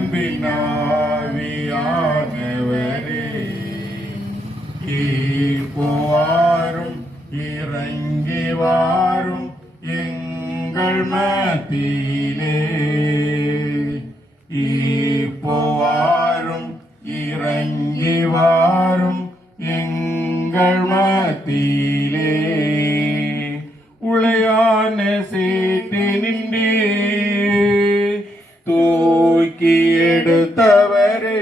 அன்பினாவியானவரே ஈர்ப்புவாரும் இறங்கி வாரும் எங்கள் மத்தியிலே ஈர்ப்புவாரும் இறங்கி வாரும் எங்கள் மத்தியிலே உளையான சேட்டு நின்றே தூக்கி எடுத்தவரே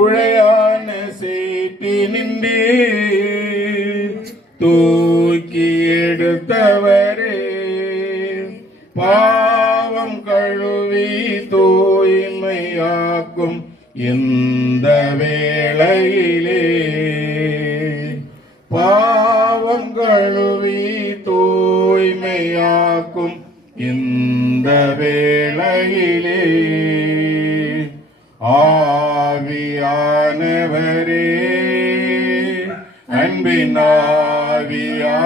உளையான சேட்டு நின்றே தூக்கி எடுத்தவரே பாவம் கழுவி தூய்மையாக்கும் இந்த வேளையிலே பாவம் கழுவி தூய்மையாக்கும் இந்த வேளையிலே ஆவியானவரே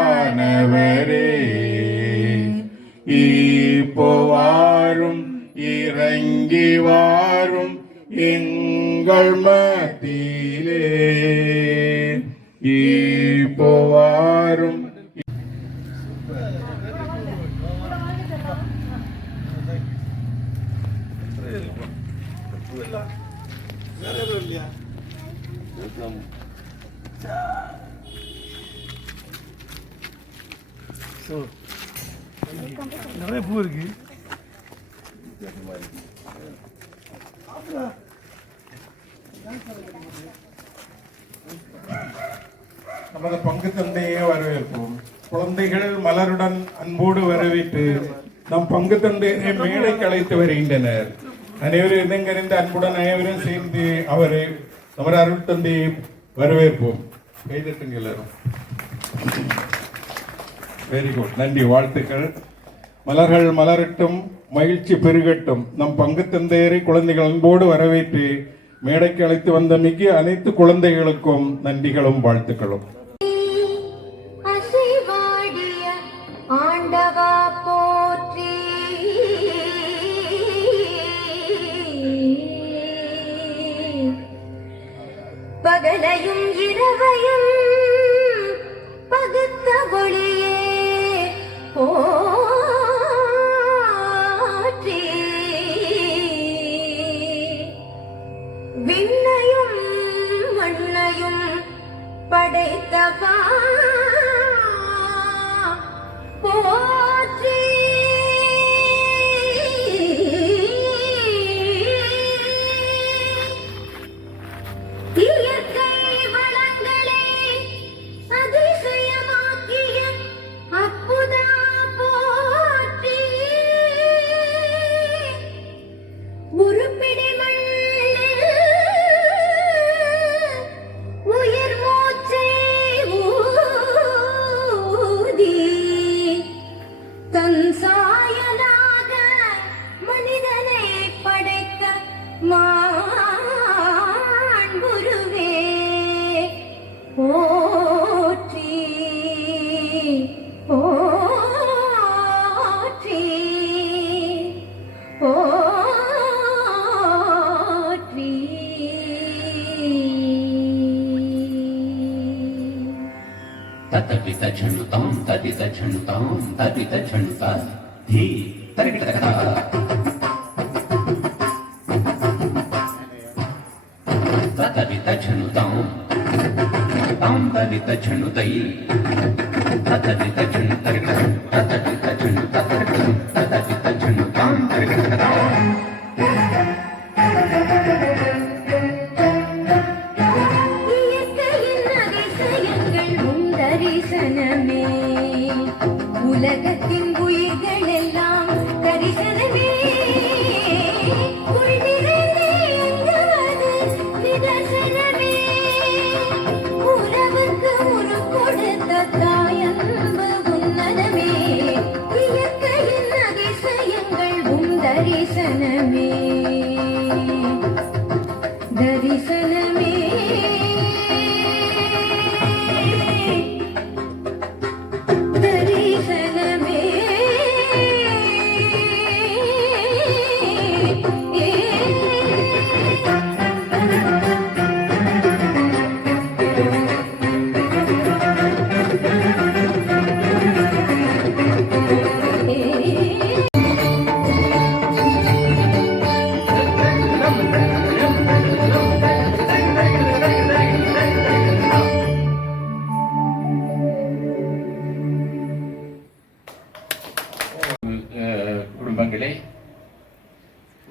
அன்பினாவியானவரே இப்போ வாரும் இறங்கி வாரும் எங்கள் மத்தியிலே இப்போ வாரும் நிறைய பூ இருக்கு. நமது பங்கு தந்தையை வரவேற்போம். குழந்தைகள் மலருடன் அன்போடு வரவேற்று நம் பங்கு தந்தையை மேடைக்கு அழைத்து வருகின்றனர். அனைவரும் இதங்கறிந்த அன்புடன் அனைவரும் சேர்ந்து அவரை நமது அருள் தந்தையை வரவேற்போம். கைதட்டுங்க எல்லாரும். வெரி குட், நன்றி, வாழ்த்துக்கள். மலர்கள் மலரட்டும், மகிழ்ச்சி பெருகட்டும். நம் பங்கு தந்தையரை குழந்தைகள் அன்போடு வரவேற்று மேடைக்கு அழைத்து வந்த மிக அனைத்து குழந்தைகளுக்கும் நன்றிகளும் வாழ்த்துக்களும். ஆண்டவா போற்றி, பகலையும் இரவையும் பகுத்த ஒளியே போற்றி, விண்ணையும் மண்ணையும் படைத்தவா போற்றி, இயற்கை வளங்களை அதிசயமாக்கிய அற்புதா போற்றி, உருப்பிடி மண்ணில் உயிர் மூச்சை ஊதி தன் சாயலாக மனிதனை படைத்த மாண்புருவே போற்றி போற்றி போற்றி. ततपित झणुतां तदित झणुतां तदित झणुता धी तरिकटकता ततपित झणुतां तां तदित झणुतै ततपित झणुतरिकटं ततपित झणुतरिकटं ततपित झणुतां तरिकटकता தரிசனமே உலகத்தின் உயிர்கள் எல்லாம் தரிசனமே நிதர்சனமே உறவுக்கு உரு கொடுத்த தாயன்பு உன்னதமே இயற்கையின் அதிசயங்கள் தரிசனமே தரிசனமே தரிசனமே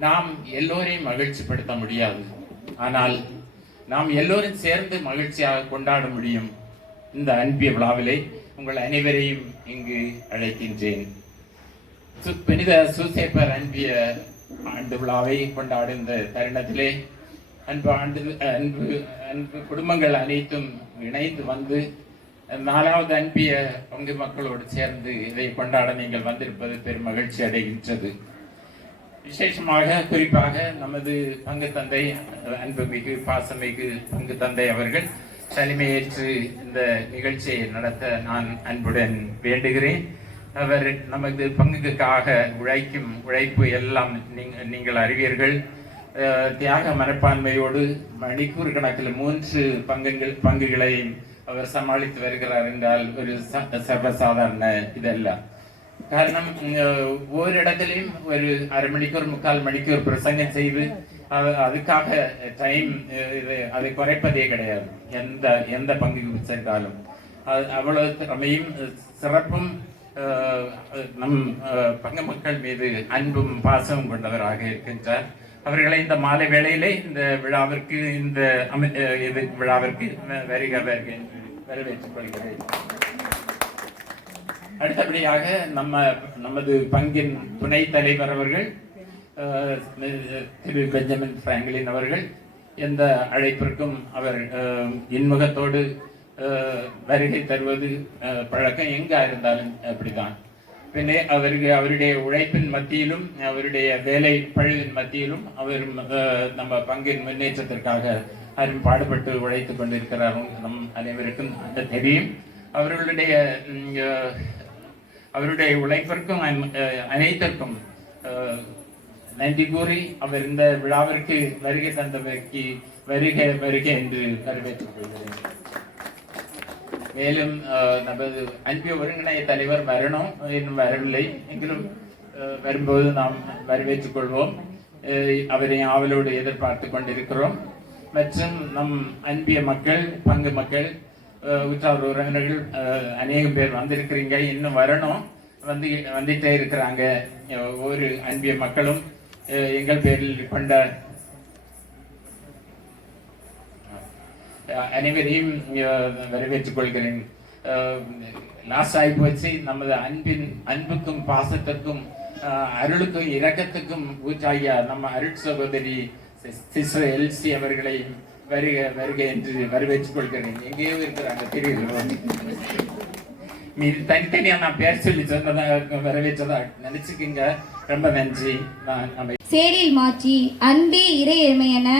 நாம் எல்லோரையும் மகிழ்ச்சிப்படுத்த முடியாது, ஆனால் நாம் எல்லோரும் சேர்ந்து மகிழ்ச்சியாக கொண்டாட முடியும். இந்த அன்பிய விழாவிலே உங்கள் அனைவரையும் இங்கு அழைக்கின்றேன். புனித சூசேப்பர் அன்பிய ஆண்டு விழாவை கொண்டாடும் இந்த தருணத்திலே அன்பு குடும்பங்கள் அனைத்தும் இணைந்து வந்து 4வது அன்பிய பங்கு மக்களோடு சேர்ந்து இதை கொண்டாட நீங்கள் வந்திருப்பது பெரும் மகிழ்ச்சி அடைகின்றது. விசேஷமாக குறிப்பாக நமது பங்கு தந்தை, அன்புமிகு பாசமிகு பங்கு தந்தை அவர்கள் தலைமையேற்று இந்த நிகழ்ச்சியை நடத்த நான் அன்புடன் வேண்டுகிறேன். அவர் நமது பங்குக்காக உழைக்கும் உழைப்பு எல்லாம் நீங்கள் அறிவீர்கள். தியாக மனப்பான்மையோடு மணிக்கூர் கணக்கில் 3 பங்குகளை அவர் சமாளித்து வருகிறார் என்றால் ஒரு சர்வசாதாரண இதல்ல. காரணம், ஓரிடத்திலையும் ஒரு அரை மணிக்கூர் 3/4 மணிக்கூர் பிரசங்கம் செய்து அதுக்காக டைம் அதை குறைப்பதே கிடையாது. எந்த பங்குக்கு சென்றாலும் அவ்வளவு திறமையும் சிறப்பும் நம் பங்கு மக்கள் மீது அன்பும் பாசமும் கொண்டவராக இருக்கின்றார். அவர்களை இந்த மாலை வேளையிலே இந்த விழாவிற்கு வரவேற்றுக் கொள்கிறேன். அடுத்தபடியாக நமது பங்கின் துணை தலைவர் அவர்கள் திரு பெஞ்சமின் பிராங்க்லின் அவர்கள் எந்த அழைப்பிற்கும் அவர் இன்முகத்தோடு வருகை தருவது பழக்கம். எங்க இருந்தாலும் அப்படிதான். பின்னே அவருடைய உழைப்பின் மத்தியிலும் அவருடைய வேலை பழுவின் மத்தியிலும் அவர் நம்ம பங்கின் முன்னேற்றத்திற்காக அரும் பாடுபட்டு உழைத்துக் கொண்டிருக்கிறார். நம் அனைவருக்கும் தெரியும். அவருடைய உழைப்பிற்கும் அனைத்திற்கும் நன்றி கூறி அவர் இந்த விழாவிற்கு வருகை தந்தவருக்கு வருகை என்று வரவேற்றுக் கொள்கிறேன். மேலும் நமது அன்பிய ஒருங்கிணைய தலைவர் வரணும், இன்னும் வரவில்லை. எங்கிலும் வரும்போது நாம் வரவேற்றுக் கொள்வோம். அவரை ஆவலோடு எதிர்பார்த்து கொண்டிருக்கிறோம். மற்றும் நம் அன்பிய மக்கள், பங்கு மக்கள், உற்றார் உறவினர்கள் அநேகம் பேர் வந்திருக்கிறீங்க. இன்னும் வரணும், வந்துட்டே இருக்கிறாங்க. ஒவ்வொரு அன்பிய மக்களும் எங்கள் பேரில் கொண்ட அனைவரையும் வரவேற்றுக் கொள்கிறேன். லாஸ்ட் ஆகி போச்சு. நமது அன்புக்கும் பாசத்திற்கும் அருளுக்கும் இரக்கத்துக்கும் ஊற்றாகிய நம்ம அருள் சகோதரி சிஸ்டர் எல்சி அவர்களை வருக என்று வரவேற்றுக் கொள்கிறேன். எங்கேயோ இருக்கிறாங்க, தெரியுது. மீது தனித்தனியா நான் பேர் சொல்லி சொன்னதாக வரவேற்றதா நினைச்சுக்கிங்க. ரொம்ப நன்றி. சேரில் மாற்றி அன்பே இறையமை என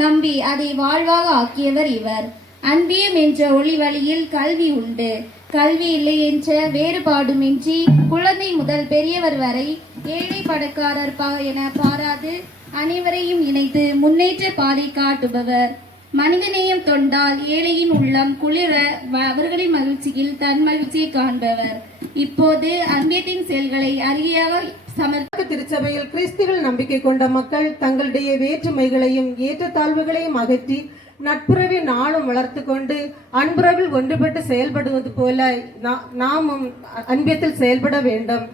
நம்பி அதை வாழ்வாக ஆக்கியவர் இவர். அன்பியம் என்ற ஒளி வழியில் கல்வி உண்டு. கல்வி இல்லை என்ற வேறுபாடுமின்றி குழந்தை முதல் பெரியவர் வரை ஏழை பணக்காரர் என பாராது அனைவரையும் இணைத்து முன்னேற்ற பாதை காட்டுபவர். மனிதநேயம் தொண்டால் ஏழையின் உள்ளம் குளிர அவர்களின் மகிழ்ச்சியில் தன் மகிழ்ச்சியை காண்பவர். இப்போது அன்பியத்தின் செயல்களை அறிக்கையாக திருச்சபையில் கிறிஸ்துவில் நம்பிக்கை கொண்ட மக்கள் தங்களுடைய வேற்றுமைகளையும் ஏற்றத்தாழ்வுகளையும் அகற்றி நட்புறவை நாளும் வளர்த்து கொண்டு அன்புறவில் ஒன்றுபட்டு செயல்படுவது போல நாமும் அன்பியத்தில் செயல்பட வேண்டும்.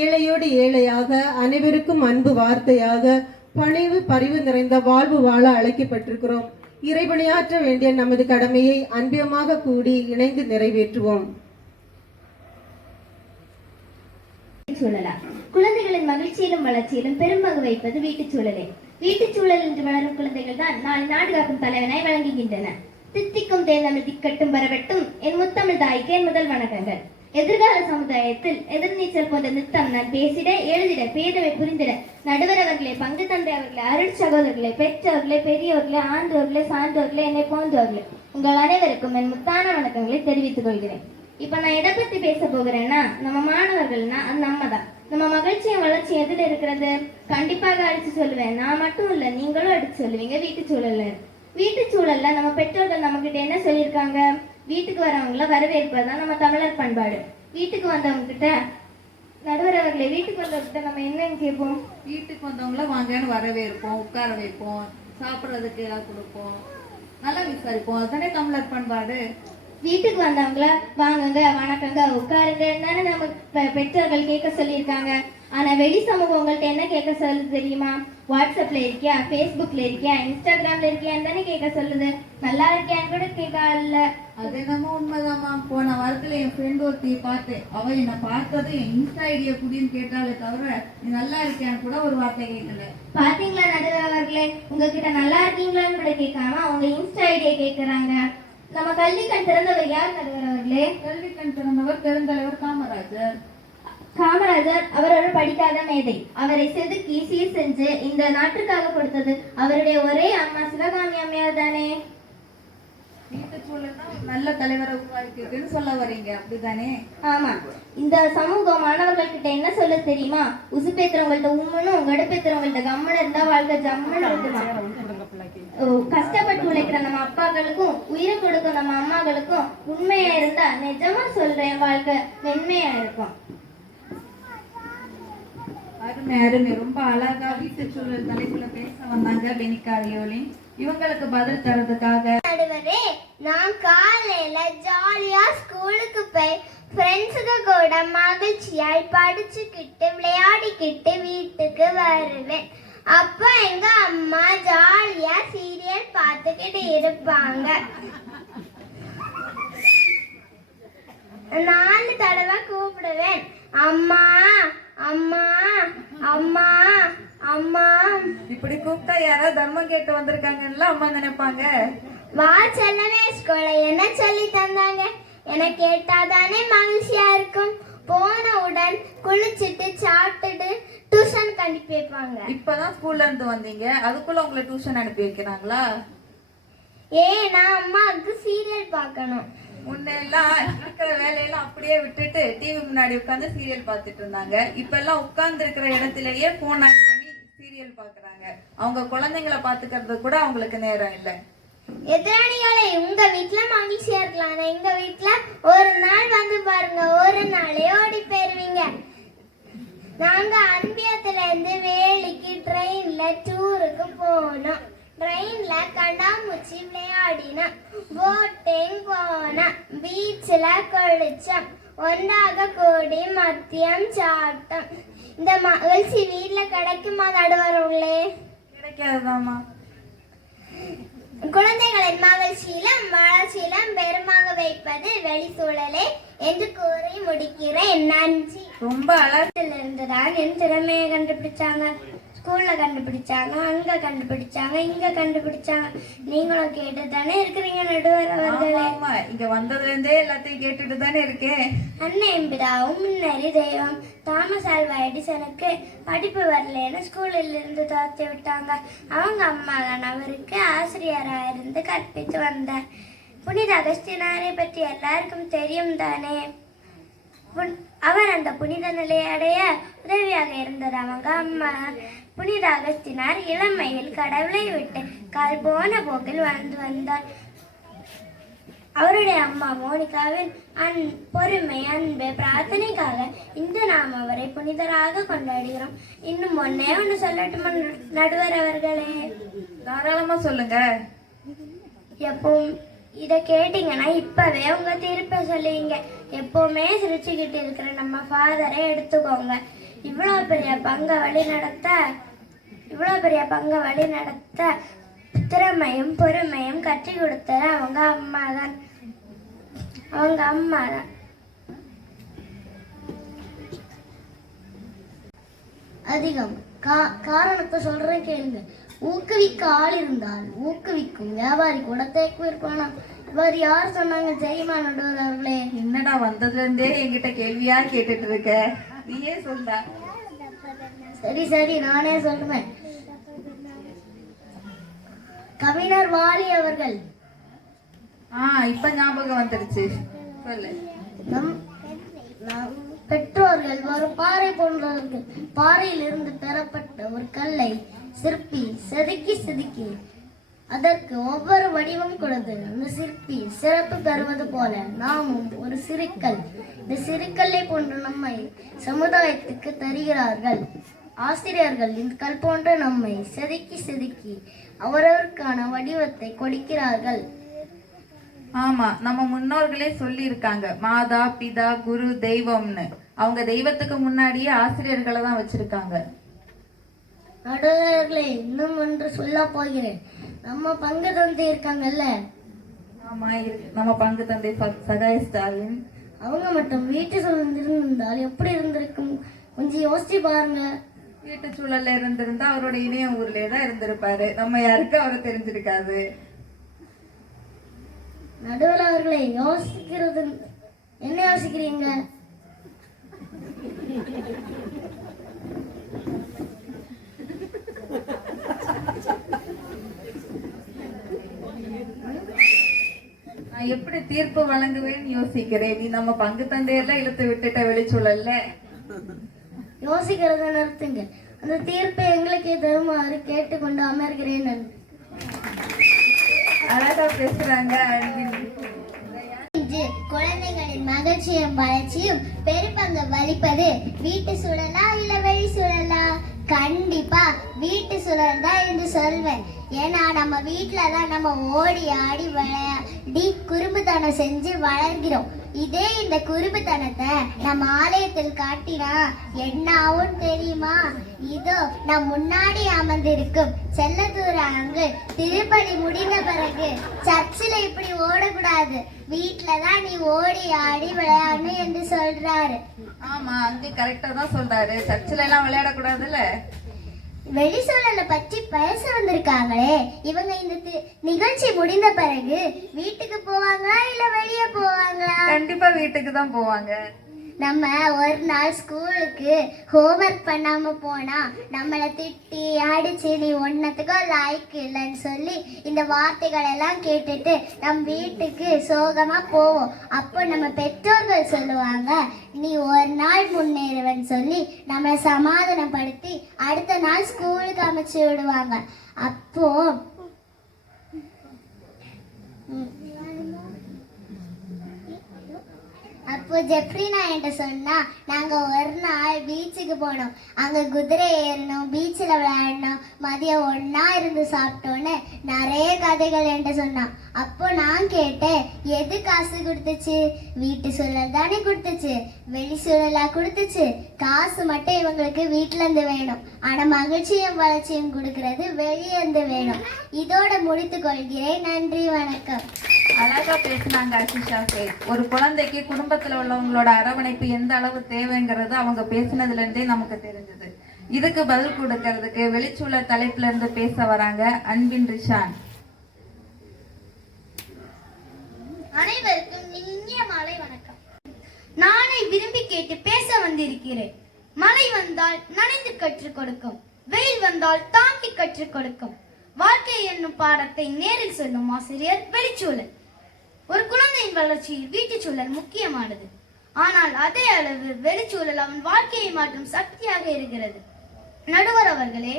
ஏழையோடு ஏழையாக அனைவருக்கும் அன்பு வார்த்தையாக பணிவு பரிவு நிறைந்த வாழ்வு வாழ அழைக்கப்பட்டிருக்கிறோம். இறைபணியாற்ற வேண்டிய நமது கடமையை அன்பியமாக கூடி இணைந்து நிறைவேற்றுவோம். குழந்தைகளின் மகிழ்ச்சியிலும் வளர்ச்சியிலும் பெரும்பங்கு வைப்பது வீட்டுச் சூழலே. வீட்டுச் சூழல் என்று வளரும் குழந்தைகள் தான் நாளை நாடு காக்கும் தலைவனாய் வழங்குகின்றன. தித்திக்கும் தேர்ந்தமிழ் திக்கட்டும் வரவட்டும் என் முத்தமிழ் தாய்க்கு என் முதல் வணக்கங்கள். எதிர்கால சமுதாயத்தில் எதிர்நீச்சல் போன்ற நித்தம் நான் பேசிட எழுதிட பேதவை புரிந்திட நடுவர் அவர்களே, பங்கு தந்தை அவர்களே, அருள் சகோதரர்களே, பெற்றோர்களே, பெரியவர்களே, ஆண்டோர்களே, சான்றோர்களே, என்னை போன்றவர்களே, உங்கள் அனைவருக்கும் என் முத்தான வணக்கங்களை தெரிவித்துக் கொள்கிறேன். இப்ப நான் எதை பத்தி பேச போகிறேன்னா, நம்ம மாணவர்கள்னா அது நம்ம தான். நம்ம மகிழ்ச்சியும் வளர்ச்சி எதுல இருக்கிறது? கண்டிப்பாக அடிச்சு சொல்லுவேன். நான் மட்டும் இல்ல, நீங்களும் அடிச்சு சொல்லுவீங்க. வீட்டு சூழல்ல நம்ம பெற்றோர்கள் நம்ம கிட்ட என்ன சொல்லியிருக்காங்க? வீட்டுக்கு வரவங்கள வரவேற்பதுதான் நம்ம தமிழர் பண்பாடு. வீட்டுக்கு வந்தவங்க கிட்ட, நடுவர் அவர்களே, வீட்டுக்கு வந்தவங்க நம்ம என்னன்னு கேட்போம்? வீட்டுக்கு வந்தவங்கள வாங்கன்னு வரவேற்போம், உட்கார வைப்போம், சாப்பிட்றதுக்கு ஏதாவது கொடுப்போம், நல்லா விசாரிப்போம். அதுதானே தமிழர் பண்பாடு. வீட்டுக்கு வந்தவங்கள வாங்குங்க, வணக்கங்க, உட்காருங்க தானே நம்ம பெற்றோர்கள் கேட்க சொல்லியிருக்காங்க. ஆனா வெளி சமூகம் உங்கள்ட்ட என்ன கேட்க சொல்லுது தெரியுமா? வாட்ஸ்அப்ல இருக்கியா, ஃபேஸ்புக்ல இருக்கியா, இன்ஸ்டாகிராம்ல இருக்கியான்னு தானே கேட்க சொல்லுது. நல்லா இருக்கியான்னு கூட கேட்கல. அது என்னமோ உண்மைதாம்மா. போன வாரத்துல என் ஃப்ரெண்ட் ஒருத்தையை பார்த்தேன். அவ என்னை பார்த்தது என் இன்ஸ்டா ஐடியா குடின்னு கேட்டாலே தவிர நீ நல்லா இருக்கியான்னு கூட ஒரு வார்த்தை கேட்கல. பாத்தீங்களா நடுவர் அவர்களே, உங்ககிட்ட நல்லா இருக்கீங்களான்னு கூட கேட்காம அவங்க இன்ஸ்டா ஐடியா கேட்கறாங்க. நம்ம கல்வி கண் திறந்தவர் யார் நடுவர் அவர்களே? கல்வி கண் திறந்தவர் பெருந்தலைவர் காமராஜர். காமராஜர் அவரோட படிக்காத மேதை. அவரை செதுக்கி சீர் செஞ்சு இந்த நாட்டுக்காக கொடுத்தது அவருடைய ஒரே அம்மா சிவகாமி அம்மையார் தானே. வீட்டுச்சூழல் தான் நல்ல தலைவரை உருவாக்கிருக்குன்னு சொல்ல வரீங்க, அப்படிதானே? ஆமா. இந்த சமூகம் மாணவர்கள் கிட்ட என்ன சொல்ல தெரியுமா? உசுப்பேத்துறவங்கள்ட்ட உம்முனும் கடுப்பேத்துறவங்கள்ட்ட கம்மனு இருந்தா வாழ்க்கை ஜம்முன்னு இருக்குமா. கஷ்டப்பட்டு உழைக்கிற நம்ம அப்பாக்களுக்கும் உயிரை கொடுக்கும் நம்ம அம்மாக்களுக்கும் உண்மையா இருந்தா நிஜமா சொல்றேன் வாழ்க்கை மென்மையா இருக்கும். அருமை அருமை. ரொம்ப அழகா வீட்டுச்சூழல் தலைப்புல பேச வந்தாங்க பெனிகா வியோலின். இவங்களுக்கு பதில் தரதுக்காக நடுவரே, நான் காலையில ஜாலியா ஸ்கூலுக்கு போய் ஃப்ரெண்ட்ஸுக்கு கூட மகிழ்ச்சியாய் படிச்சுக்கிட்டு விளையாடிக்கிட்டு வீட்டுக்கு வருவேன். அப்ப எங்க அம்மா ஜாலியா சீரியல் பார்த்துக்கிட்டு இருப்பாங்க. 4 தடவை கூப்பிடுவேன், அம்மா அம்மா அம்மா அம்மா. இப்படி கூப்பிட்டா யாராவது தர்மம் கேட்டு வந்திருக்காங்கன்னு அம்மா நினைப்பாங்க. வா செல்லவே, ஸ்கூல்ல என்ன சொல்லி தந்தாங்க என கேட்டாதானே மகிழ்ச்சியா இருக்கும். போனவுடன் குளிச்சுட்டு சாப்பிட்டுட்டு டியூஷன் அனுப்பி வைப்பாங்க. இப்பதான் ஸ்கூல்ல இருந்து வந்தீங்க, அதுக்குள்ள உங்களை டியூஷன் அனுப்பி வைக்கிறாங்களா? ஏன்னா அம்மாவுக்கு சீரியல் பார்க்கணும். முன்னெல்லாம் இருக்கிற வேலையெல்லாம் அப்படியே விட்டுட்டு டிவி முன்னாடி உட்காந்து சீரியல் பார்த்துட்டு இருந்தாங்க. இப்ப எல்லாம் உட்கார்ந்து இருக்கிற இடத்துலயே போன் ஆன் பண்ணி சீரியல் பாக்குறாங்க. அவங்க குழந்தைங்களை பாத்துக்கிறது கூட அவங்களுக்கு நேரம் இல்லை. எதிராளிகளை உங்க வீட்டுல மகிழ்ச்சியா இருக்கலாம், எங்க வீட்டுல ஒரு நாள் வந்து பாருங்க, ஒரு நாளே ஓடி போயிருவீங்க. நாங்க அன்பியத்துல இருந்து வேலைக்கு ட்ரெயின்ல டூருக்கு போனோம். ட்ரெயின்ல கண்டாமூச்சி விளையாடினோம், போட்டிங் போனோம், பீச்சில் குளிச்சோம், ஒன்றாக கூடி மதியம் சாப்பிட்டோம். இந்த மகிழ்ச்சி வீட்டுல கிடைக்குமா நடுவர்களே? கிடைக்காதுதாம்மா. குழந்தைகளின் மகிழ்ச்சியிலும் வளர்ச்சியிலும் பெருமாக வைப்பது வெளிச்சூழலே என்று கூறி முடிக்கிறேன். நன்றி. ரொம்ப அழகில் இருந்துதான் என் திறமையை கண்டுபிடிச்சாங்க. ஸ்கூல்ல கண்டுபிடிச்சாங்க, அங்க கண்டுபிடிச்சாங்க, இங்க கண்டுபிடிச்சாங்க. நீங்களும் கேட்டு தானே இருக்கிறீங்க நடுவர் அவர்களே. இங்க வந்ததுல இருந்தே எல்லாத்தையும் கேட்டுட்டு தானே இருக்கேன். அன்னையும் பிதாவும் முன்னறி தெய்வம். தாமஸ் ஆல்வா எடிசனுக்கு படிப்பு வரலன்னு ஸ்கூலில் இருந்து துரத்தி விட்டாங்க. அவங்க அம்மா தான் அவருக்கு ஆசிரியராக இருந்து கற்பித்து வந்தார். புனித அகஸ்தினாரை பற்றி எல்லாருக்கும் தெரியும் தானே. அவர் அந்த புனித நிலையை அடைய உதவியாக இருந்தது அவங்க அம்மா. புனித அகஸ்தினார் இளமையில் கடவுளை விட்டு கால் போன போக்கில் வாழ்ந்து வந்தார். அவருடைய அம்மா மோனிகாவின் பொறுமை, அன்பு, பிரார்த்தனைக்காக இன்று நாம் அவரை புனிதராக கொண்டாடுகிறோம். இன்னும் ஒண்ணு சொல்லட்டுமா நடுவர் அவர்களே? தாராளமா சொல்லுங்க. எப்பவும் இதை கேட்டீங்கன்னா இப்பவே உங்க தீர்ப்பை சொல்லுவீங்க. எப்பவுமே சிரிச்சுக்கிட்டு இருக்கிற நம்ம ஃபாதரை எடுத்துக்கோங்க. இவ்வளோ பெரிய பங்கை வழி நடத்த திறமையும் பொறுமையும் கற்றுக் கொடுத்தது அவங்க அம்மா தான். அதிகம் காரணத்தை சொல்றேன் கேளுங்க. ஊக்குவிக்க ஆள் இருந்தால் ஊக்குவிக்கும் வியாபாரி கூட தேக்கு இருப்பானா? இவர் யார் சொன்னாங்க தெரியுமா நடுவர் அவர்களே? என்னடா வந்ததுல இருந்தே என்கிட்ட கேள்வியா கேட்டுட்டு இருக்க, நீயே சொல்ல. சரி நானே சொல்லுவேன். கவிஞர் வாலி அவர்கள். இப்ப ஞாபகம் வந்துருச்சு, சொல்லு. நம் பெற்றோர்கள் ஒரு பாறை போன்றவர்கள். பாறையில் இருந்து பெறப்பட்ட ஒரு கல்லை சிற்பி செதுக்கி அதற்கு ஒவ்வொரு வடிவம் கொடுத்து அந்த சிற்பி சிறப்பு பெறுவது போல நாமும் ஒரு சிறுக்கல். இந்த சிறுக்கல்லை போன்று நம்மை சமுதாயத்துக்கு தருகிறார்கள் ஆசிரியர்கள். இந்த கல் போன்ற நம்மை செதுக்கி அவரவருக்கான வடிவத்தை கொடுக்கிறார்கள். ஆமா, நம்ம முன்னோர்களே சொல்லி இருக்காங்க, மாதா பிதா குரு தெய்வம்னு. அவங்க தெய்வத்துக்கு முன்னாடியே ஆசிரியர்களை தான் வச்சிருக்காங்க. நடுவர்களே, இன்னும் ஒன்று சொல்ல போகிறேன். நம்ம பங்கு தந்தை இருக்காங்கல்ல, ஆமா, நம்ம பங்கு தந்தை சகாய ஸ்டாலின், அவங்க மட்டும் வீட்டு சூழல் இருந்திருந்தால் எப்படி இருந்திருக்கும்? கொஞ்சம் யோசிச்சு பாருங்க. வீட்டு சூழல்ல இருந்திருந்தா அவரோட இணைய ஊர்லயே தான் இருந்திருப்பாரு. நம்ம யாருக்கு அவரை தெரிஞ்சிருக்காது. நடுவர் அவர்களே, யோசிக்கிறது என்ன யோசிக்கிறீங்க? நான் எப்படி தீர்ப்பு வழங்குவேன்னு யோசிக்கிறேன். நீ நம்ம பங்கு தந்தையெல்லாம் இழுத்து விட்டுட்ட வெளிச்சூழல்ல. யோசிக்கிறத நிறுத்துங்க. அந்த தீர்ப்பை எங்களுக்கே தருமாறு கேட்டுக்கொண்டு அமர்கிறேன். அழகா பேசுறாங்க. இன்று குழந்தைகளின் மகிழ்ச்சியும் வளர்ச்சியும் பெரும்பங்கு வலிப்பது வீட்டு சூழலா இல்ல வெளி சூழலா? கண்டிப்பா வீட்டு சூழல் தான் என்று சொல்வேன். ஏன்னா நம்ம வீட்டுல தான் நம்ம ஓடி ஆடி விளையாடி குறும்புத்தனம் செஞ்சு வளர்கிறோம். இதே இந்த குறும்புத்தனத்தை நம்ம ஆலயத்தில் காட்டினா என்ன ஆகும் தெரியுமா? இதோ நம் முன்னாடி அமர்ந்திருக்கும் செல்லதூர அங்கு திருப்பலி முடிந்த பிறகு சர்ச்சில் இப்படி ஓடக்கூடாது, வீட்டுல தான் நீ ஓடி ஆடி விளையாடணும் என்று சொல்றாரு. ஆமா, அங்க கரெக்டா தான் சொல்றாரு. சர்ச்சில் எல்லாம் விளையாடக்கூடாதுல்ல. வெளிச்சூழலை பற்றி பேச வந்திருக்காங்களே, இவங்க இந்த நிகழ்ச்சி முடிந்த பிறகு வீட்டுக்கு போவாங்களா இல்ல வெளியே போவாங்களா? கண்டிப்பா வீட்டுக்கு தான் போவாங்க. நம்ம ஒரு நாள் ஸ்கூலுக்கு ஹோம்ஒர்க் பண்ணாம போனா நம்மளை திட்டி அடிச்சு நீ ஒன்னத்துக்கும் லாய்க்கு இல்லைன்னு சொல்லி இந்த வார்த்தைகள் எல்லாம் கேட்டுட்டு நம் வீட்டுக்கு சோகமா போவோம். அப்போ நம்ம பெற்றோர்கள் சொல்லுவாங்க, நீ ஒரு நாள் முன்னேறுவன்னு சொல்லி நம்மளை சமாதானப்படுத்தி அடுத்த நாள் ஸ்கூலுக்கு அமைச்சு விடுவாங்க. அப்போ ஜெப்ரினா என்கிட்ட சொன்னா, நாங்க ஒரு நாள் பீச்சுக்கு போனோம், அங்க குதிரை ஏறணும், பீச்சில் விளையாடணும், மதியம் ஒன்னா இருந்து சாப்பிட்டோன்னு நிறைய கதைகள் என்கிட்ட சொன்னான். அப்போ நான் கேட்டேன், எது காசு கொடுத்துச்சு? வீட்டு சூழல் தானே கொடுத்துச்சு, வெளி சூழலா கொடுத்துச்சு? காசு மட்டும் இவங்களுக்கு வீட்டுல இருந்து வேணும், ஆனா மகிழ்ச்சியும் வளர்ச்சியும் கொடுக்கறது வெளியே இருந்து வேணும். இதோட முடித்துக் கொள்கிறேன். நன்றி, வணக்கம். அழகா பேசினாங்க அசிஷா. ஒரு குழந்தைக்கு குடும்பத்துல உள்ளவங்களோட அரவணைப்பு எந்த அளவு தேவைங்கிறது அவங்க பேசினதுல இருந்தே நமக்கு தெரிஞ்சது. இதுக்கு பதில் கொடுக்கறதுக்கு வெளிச்சூழல் தலைப்புல இருந்து பேச வராங்க அன்பின் ரிஷான். அனைவருக்கும் இனிய மாலை வணக்கம். நானே விரும்பி கேட்டு பேச வந்திருக்கிறேன். மழை வந்தால் நனைந்து கற்றுக் கொடுக்கும், வெயில் வந்தால் தாங்கி கற்றுக் கொடுக்கும். வாழ்க்கை என்னும் பாடத்தை நேரில் சொல்லும் ஆசிரியர் வெளிச்சூழல். ஒரு குழந்தையின் வளர்ச்சியில் வீட்டு சூழல் முக்கியமானது. ஆனால் அதே அளவு வெளிச்சூழல் அவன் வாழ்க்கையை மாற்றும் சக்தியாக இருக்கிறது. நடுவர் அவர்களே,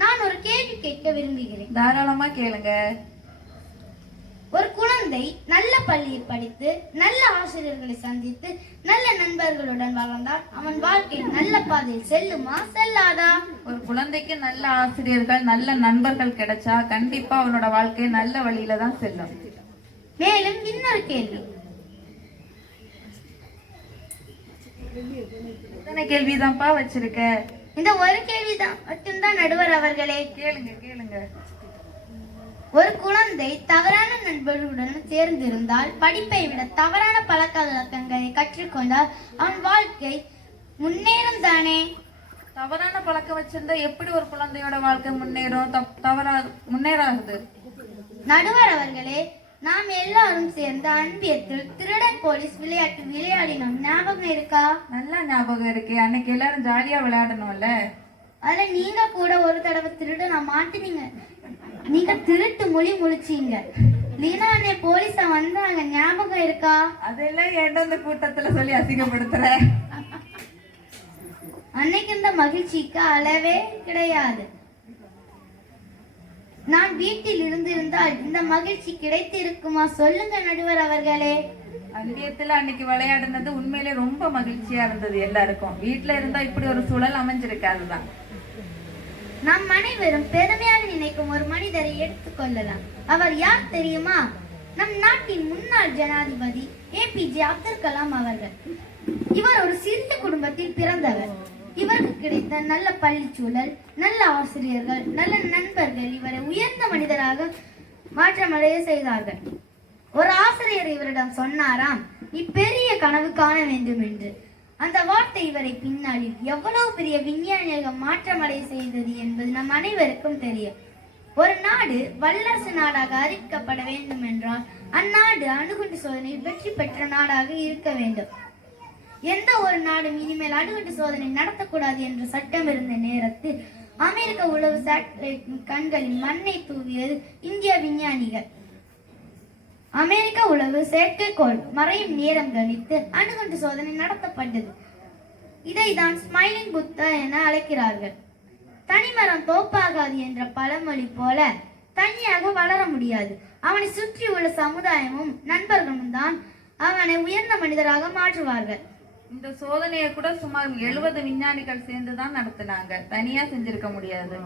நான் ஒரு கேள்வி கேட்க விரும்புகிறேன். தாராளமா கேளுங்க. ஒரு குழந்தை நல்ல பள்ளியில் படித்து நல்ல ஆசிரியர்களை சந்தித்து நல்ல நண்பர்களுடன் வளர்ந்தால் அவன் வாழ்க்கை நல்ல பாதையில் செல்லுமா செல்லாதா? ஒரு குழந்தைக்கு நல்ல ஆசிரியர்கள் நல்ல நண்பர்கள் கிடைச்சா கண்டிப்பா அவனோட வாழ்க்கை நல்ல வழியில தான் செல்லும். மேலும் இன்னொரு கேள்வி. எத்தனை கேள்விதான்ப்பா வச்சிருக்க? இந்த ஒரு கேள்விதான் மட்டும்தான் நடுவர் அவர்களே. கேளுங்க கேளுங்க. ஒரு குழந்தை தவறான நண்பர்களுடன் சேர்ந்திருந்தால், படிப்பை விட தவறான பழக்க வழக்கங்களை கற்றுக்கொண்டால் அவன் வாழ்க்கை முன்னேறும் தானே? தவறான பழக்கம் வச்சிருந்தா எப்படி ஒரு குழந்தையோட வாழ்க்கை முன்னேறும்? முன்னேறாகுது. நடுவர் அவர்களே, நாம் எல்லாரும் சேர்ந்து அன்பியத்தில் திருடன் போலீஸ் விளையாட்டு விளையாடினோம், ஞாபகம் இருக்கா? நல்லா ஞாபகம் இருக்கு. அன்னைக்கு எல்லாரும் ஜாலியா விளையாடணும்ல. அதுல நீங்க கூட ஒரு தடவை திருட நான் மாட்டினீங்க. நீங்க திருட்டு மொழி முழிச்சீங்க. லீனா அண்ணே போலீஸா வந்தாங்க, ஞாபகம் இருக்கா? அதெல்லாம் ஏன்டா இந்த கூட்டத்துல சொல்லி அசிங்கப்படுத்துற? அன்னைக்கு இந்த மகிழ்ச்சிக்கு அளவே கிடையாது. நான் வீட்டில் இருந்திருந்தால் இந்த மகிழ்ச்சி கிடைத்து இருக்குமா? சொல்லுங்க நடுவர் அவர்களே. அன்பியத்துல அன்னைக்கு விளையாடுனது உண்மையிலே ரொம்ப மகிழ்ச்சியா இருந்தது எல்லாருக்கும். வீட்டுல இருந்தா இப்படி ஒரு சூழல் அமைஞ்சிருக்காதுதான். நாம் அனைவரும் பெருமையாக நினைக்கும் ஒரு மனிதரை எடுத்துக்கொள்ளலாம். அவர் யார் தெரியுமா? நம் நாட்டின் முன்னாள் ஜனாதிபதி APJ அப்துல் கலாம் அவர்கள். இவர் ஒரு சிறிய குடும்பத்தில் பிறந்தவர். இவருக்கு கிடைத்த நல்ல பள்ளிச்சூழல், நல்ல ஆசிரியர்கள், நல்ல நண்பர்கள் இவரை உயர்ந்த மனிதராக மாற்றமடைய செய்தார்கள். ஒரு ஆசிரியர் இவரிடம் சொன்னாராம், நீ பெரிய கனவு காண வேண்டும் என்று. அந்த வார்த்தை இவரை பின்னாளில் எவ்வளவு பெரிய விஞ்ஞானியாக மாற்றமடைய செய்தது என்பது நம் அனைவருக்கும் தெரியும். ஒரு நாடு வல்லரசு நாடாக அறிவிக்கப்பட வேண்டும் என்றால் அந்நாடு அணுகுண்டு சோதனையில் வெற்றி பெற்ற நாடாக இருக்க வேண்டும். எந்த ஒரு நாடும் இனிமேல் அணுகுண்டு சோதனை நடத்தக்கூடாது என்ற சட்டம் இருந்த நேரத்தில் அமெரிக்க உளவு சேட்டலைட் கண்களில் மண்ணை தூவியது இந்திய விஞ்ஞானிகள். அமெரிக்க உளவு செயற்கைக்கோள் மறையும் நேரம் கணித்து அணுகுண்டு சோதனை நடத்தப்பட்டது. இதைதான் ஸ்மைலிங் புத்தா என அழைக்கிறார்கள். தனிமரம் தோப்பாகாது என்ற பழமொழி போல தனியாக வளர முடியாது. அவனை சுற்றி உள்ள சமுதாயமும் நண்பர்களும் தான் அவனை உயர்ந்த மனிதராக மாற்றுவார்கள். இந்த சோதனையை கூட சுமார் 70 விஞ்ஞானிகள் சேர்ந்துதான் நடத்தினாங்க. தனியா செஞ்சிருக்க முடியாது.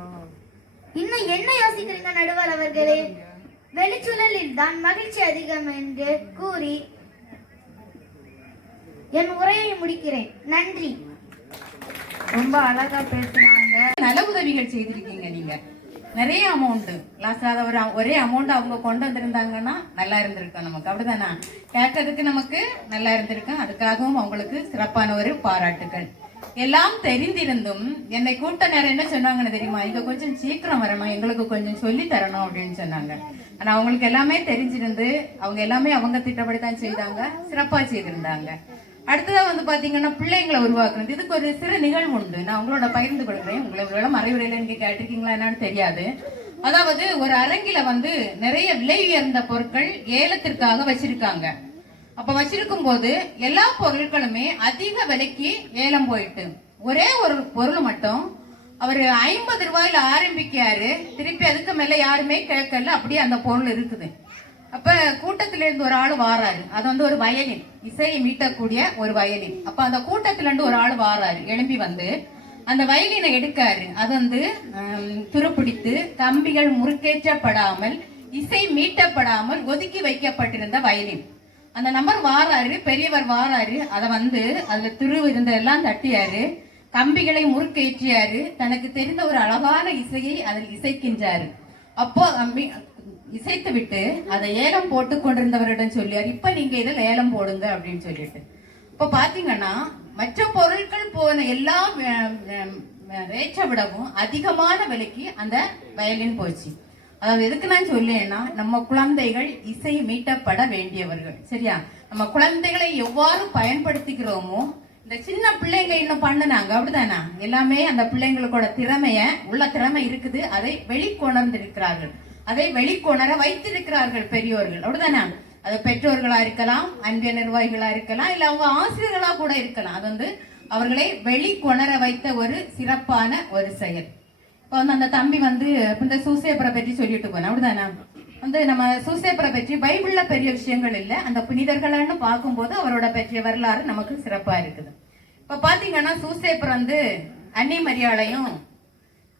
இன்னும் என்ன யோசிக்கிறீங்க நடுவர் அவர்களே? வெளிச்சூழலில் தான் மகிழ்ச்சி அதிகம் என்று கூறி என் உரையை முடிக்கிறேன். நன்றி. ரொம்ப அழகா பேசினாங்க. நல உதவிகள் செய்திருக்கீங்க நீங்க. நிறைய அமௌண்ட் லாஸ்ட் ஒரே அமௌண்ட் அவங்க கொண்டு வந்திருந்தாங்கன்னா நல்லா இருந்திருக்கும் நமக்கு. அப்படிதானா? கேட்டதுக்கு நமக்கு நல்லா இருந்திருக்கும். அதுக்காகவும் அவங்களுக்கு சிறப்பான ஒரு பாராட்டுகள். எல்லாம் தெரிந்திருந்தும் என்னை கூட்ட நேரம் என்ன சொன்னாங்கன்னு தெரியுமா? இங்க கொஞ்சம் சீக்கிரம் வரணும், எங்களுக்கு கொஞ்சம் சொல்லி தரணும் அப்படின்னு சொன்னாங்க. ஆனா அவங்களுக்கு எல்லாமே தெரிஞ்சிருந்து அவங்க எல்லாமே அவங்க திட்டப்படிதான் செய்தாங்க, சிறப்பா செய்திருந்தாங்க. அடுத்ததா பாத்தீங்கன்னா பிள்ளைங்களை உருவாக்குறது. இதுக்கு ஒரு சிறு நிகழ்வு உண்டு, நான் உங்களோட பகிர்ந்து கொடுக்குறேன். உங்களை மறைவுரையில நீங்க கேட்டிருக்கீங்களா என்னன்னு தெரியாது. அதாவது ஒரு அரங்கில நிறைய விலை உயர்ந்த பொருட்கள் ஏலத்திற்காக வச்சிருக்காங்க. அப்ப வச்சிருக்கும் போது எல்லா பொருட்களுமே அதிக விலைக்கு ஏலம் போயிட்டு ஒரே ஒரு பொருள் மட்டும் அவரு 50 ரூபாயில ஆரம்பிக்காரு. திருப்பி அதுக்கு மேல யாருமே கேட்கல, அப்படியே அந்த பொருள் இருக்குது. அப்ப கூட்டத்தில இருந்து ஒரு ஆள் வாராரு. அது ஒரு வயலின், இசையை மீட்டக்கூடிய ஒரு வயலின். அப்ப அந்த கூட்டத்தில இருந்து ஒரு ஆள் வாராரு, எழும்பி அந்த வயலினை எடுக்காரு. அது துருப்பிடித்து கம்பிகள் முறுக்கேற்றப்படாமல் இசை மீட்டப்படாமல் ஒதுக்கி வைக்கப்பட்டிருந்த வயலின். அந்த நபர் வாராரு, பெரியவர் வாராரு. அதை அதுல துருவு இருந்ததெல்லாம் தட்டியாரு, கம்பிகளை முறுக்கேற்றியாரு, தனக்கு தெரிந்த ஒரு அழகான இசையை அதில் இசைக்கின்றாரு. அப்போ இசைத்து விட்டு அதை ஏலம் போட்டு கொண்டிருந்தவரிடம் சொல்லியாரு, இப்ப நீங்க இதில் ஏலம் போடுங்க அப்படின்னு சொல்லிட்டு. இப்ப பாத்தீங்கன்னா மற்ற பொருட்கள் போன எல்லா ரேட்டை விடவும் அதிகமான விலைக்கு அந்த வயலின் போச்சு. அதாவது எதுக்கு நான் சொல்லேன்னா, நம்ம குழந்தைகள் இசை மீட்டப்பட வேண்டியவர்கள். சரியா? நம்ம குழந்தைகளை எவ்வாறு பயன்படுத்திக்கிறோமோ, இந்த சின்ன பிள்ளைங்க இன்னும் பண்ணுனாங்க. அப்படிதானா? எல்லாமே அந்த பிள்ளைங்களோட உள்ள திறமை இருக்குது, அதை வெளிக்கொணர்ந்திருக்கிறார்கள், அதை வெளிக்கொணர வைத்திருக்கிறார்கள் பெரியோர்கள். அப்படிதானா? அது பெற்றோர்களா இருக்கலாம், அன்பிய நிர்வாகிகளா இருக்கலாம், இல்ல அவங்க ஆசிரியர்களா கூட இருக்கலாம். அது அவர்களை வெளிக்கொணர வைத்த ஒரு சிறப்பான ஒரு செயல். இப்போ அந்த தம்பி இந்த சூசேப்பரை பற்றி சொல்லிட்டு போனேன். அப்படிதானா? நம்ம சூசேப்பரை பற்றி பைபிள்ல பெரிய விஷயங்கள் இல்லை, அந்த புனிதர்கள்னு பார்க்கும்போது அவரோட பற்றிய வரலாறு நமக்கு சிறப்பா இருக்குது. இப்ப பாத்தீங்கன்னா சூசேப்பர் அன்னை மரியாளையும்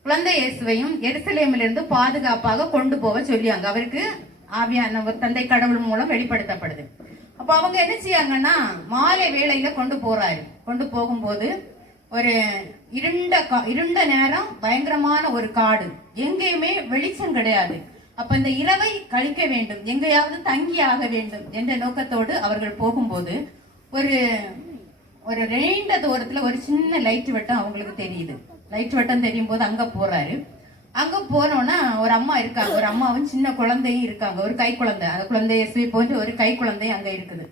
குழந்தை இயேசுவையும் எருசலேமிலிருந்து பாதுகாப்பாக கொண்டு போக சொல்லியாங்க. அவருக்கு ஆவியான தந்தை கடவுள் மூலம் வெளிப்படுத்தப்படுது. அப்ப அவங்க என்ன செய்யாங்கன்னா மாலை வேளையில கொண்டு போறாரு. கொண்டு போகும்போது ஒரு இருண்ட நேரம், பயங்கரமான ஒரு காடு, எங்கேயுமே வெளிச்சம் கிடையாது. அப்ப இந்த இரவை கழிக்க வேண்டும், எங்கேயாவது தங்கி ஆக வேண்டும் என்ற நோக்கத்தோடு அவர்கள் போகும்போது ஒரு நீண்ட தூரத்துல ஒரு சின்ன லைட் வட்டம் அவங்களுக்கு தெரியுது. லைட் வட்டம் தெரியும் போது அங்க போறாரு. அங்க போனோன்னா ஒரு அம்மா இருக்காங்க, ஒரு அம்மாவும் சின்ன குழந்தையும் இருக்காங்க, ஒரு கை குழந்தை. அந்த குழந்தை இயேசுவை போன்று ஒரு கை குழந்தை அங்க இருக்குது.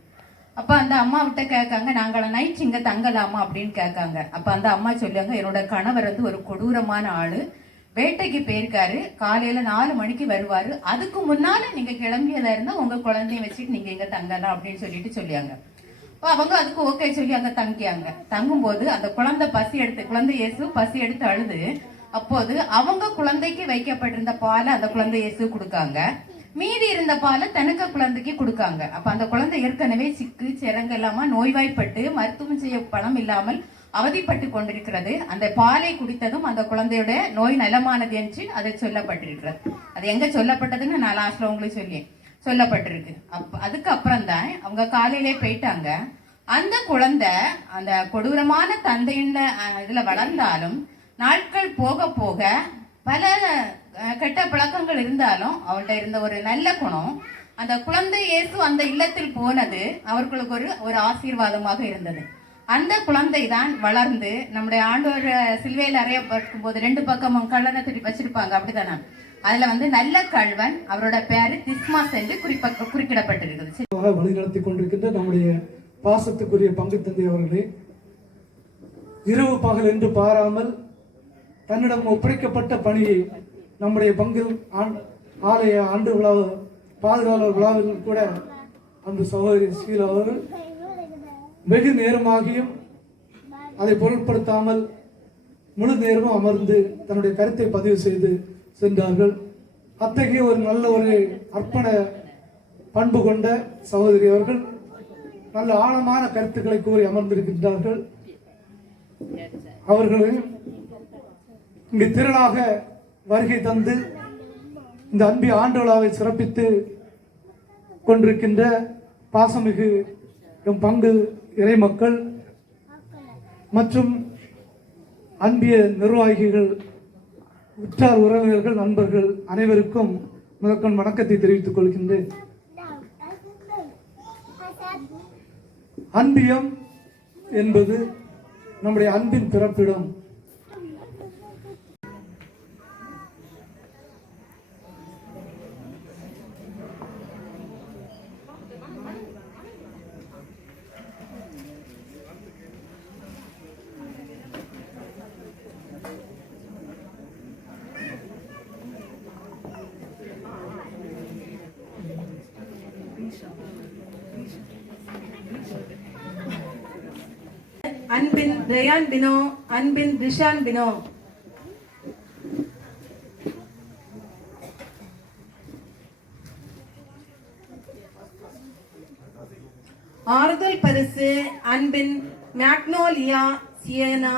அப்ப அந்த அம்மா விட்ட கேட்காங்க, நாங்கள நைட் இங்க தங்கலாமா அப்படின்னு கேட்காங்க. அப்ப அந்த அம்மா சொல்லுவாங்க, என்னோட கணவர் ஒரு கொடூரமான ஆளு, வேட்டைக்கு போயிருக்காரு, காலையில 4 மணிக்கு வருவாரு, அதுக்கு முன்னால நீங்க கிளம்பியதா இருந்தா உங்க குழந்தைய வச்சுட்டு நீங்க இங்க தங்கலாம் அப்படின்னு சொல்லியாங்க. அவங்க அதுக்கு ஓகே சொல்லி அங்க தங்கியாங்க. தங்கும் போது அந்த குழந்தை இயேசு பசி எடுத்து அழுது, அப்போது அவங்க குழந்தைக்கு வைக்கப்பட்டிருந்த பாலை அந்த குழந்தை இயேசு கொடுக்காங்க, மீதி இருந்த பாலை தனக்கு குழந்தைக்கு கொடுக்காங்க. அப்ப அந்த குழந்தை ஏற்கனவே சிக்கு சிறங்கு இல்லாம நோய்வாய்ப்பட்டு மருத்துவம் செய்ய பணம் இல்லாமல் அவதிப்பட்டு கொண்டிருக்கிறது. அந்த பாலை குடித்ததும் அந்த குழந்தையோட நோய் நலமானது என்று அதை சொல்லப்பட்டிருக்கிறது. அது எங்க சொல்லப்பட்டதுன்னு நான் லாஸ்ட்ல உங்களுக்கு சொல்லப்பட்டிருக்கு. அதுக்கு அப்புறம் தான் அவங்க காலையிலே போயிட்டாங்க. அந்த குழந்தை அந்த கொடூரமான தந்தையின் இதுல வளர்ந்தாலும் நாட்கள் போக போக பல கெட்ட பழக்கங்கள் இருந்தாலும் அவள்கிட்ட இருந்த ஒரு நல்ல குணம், அந்த குழந்தை இயேசு அந்த இல்லத்தில் போனது அவர்களுக்கு ஒரு ஆசீர்வாதமாக இருந்தது. அந்த குழந்தை தான் வளர்ந்து நம்முடைய ஆண்டவர் சிலுவையில் அறையப்படும் போது 2 பக்கமும் கல்லணை தட்டி வச்சிருப்பாங்க, அப்படித்தானே? அதுல நல்ல கல்வன், அவரோட பேரு திஸ்மாஸ் என்று குறிப்பிடப்பட்டிருக்கிறது. வழிநடத்தி கொண்டிருக்கின்ற நம்முடைய பாசத்துக்குரிய பங்கு தந்தை அவர்களே, இரவு பகல் என்று பாராமல் தன்னிடம் ஒப்படைக்கப்பட்ட பணியை நம்முடைய பங்கு ஆலய ஆண்டு விழா பாதுகாவலர் விழாவில் கூட அந்த சகோதரி ஸ்ரீலா அவர்கள் வெகு நேரமாகியும் அதை பொருட்படுத்தாமல் முழு நேரமும் அமர்ந்து தன்னுடைய கருத்தை பதிவு செய்து சென்றார்கள். அத்தகைய ஒரு நல்ல ஒரு அர்ப்பண பண்பு கொண்ட சகோதரி அவர்கள் நல்ல ஆழமான கருத்துக்களை கூறி அமர்ந்திருக்கின்றார்கள். அவர்களையும் இங்கு திரளாக வருகை தந்து இந்த அன்பி ஆண்டு விழாவை சிறப்பித்து கொண்டிருக்கின்ற பாசமிகு எம் பங்கு இறை மக்கள் மற்றும் அன்பிய நிர்வாகிகள், உற்றார் உறவினர்கள், நண்பர்கள் அனைவருக்கும் முதற்கண் வணக்கத்தை தெரிவித்துக் கொள்கின்றேன். அன்பியம் என்பது நம்முடைய அன்பின் பிறப்பிடம். அன்பின் ரயான் பினோ, அன்பின் ரிஷான் பினோ. ஆறுதல் பரிசு அன்பின் மேக்னோலியா சியனா,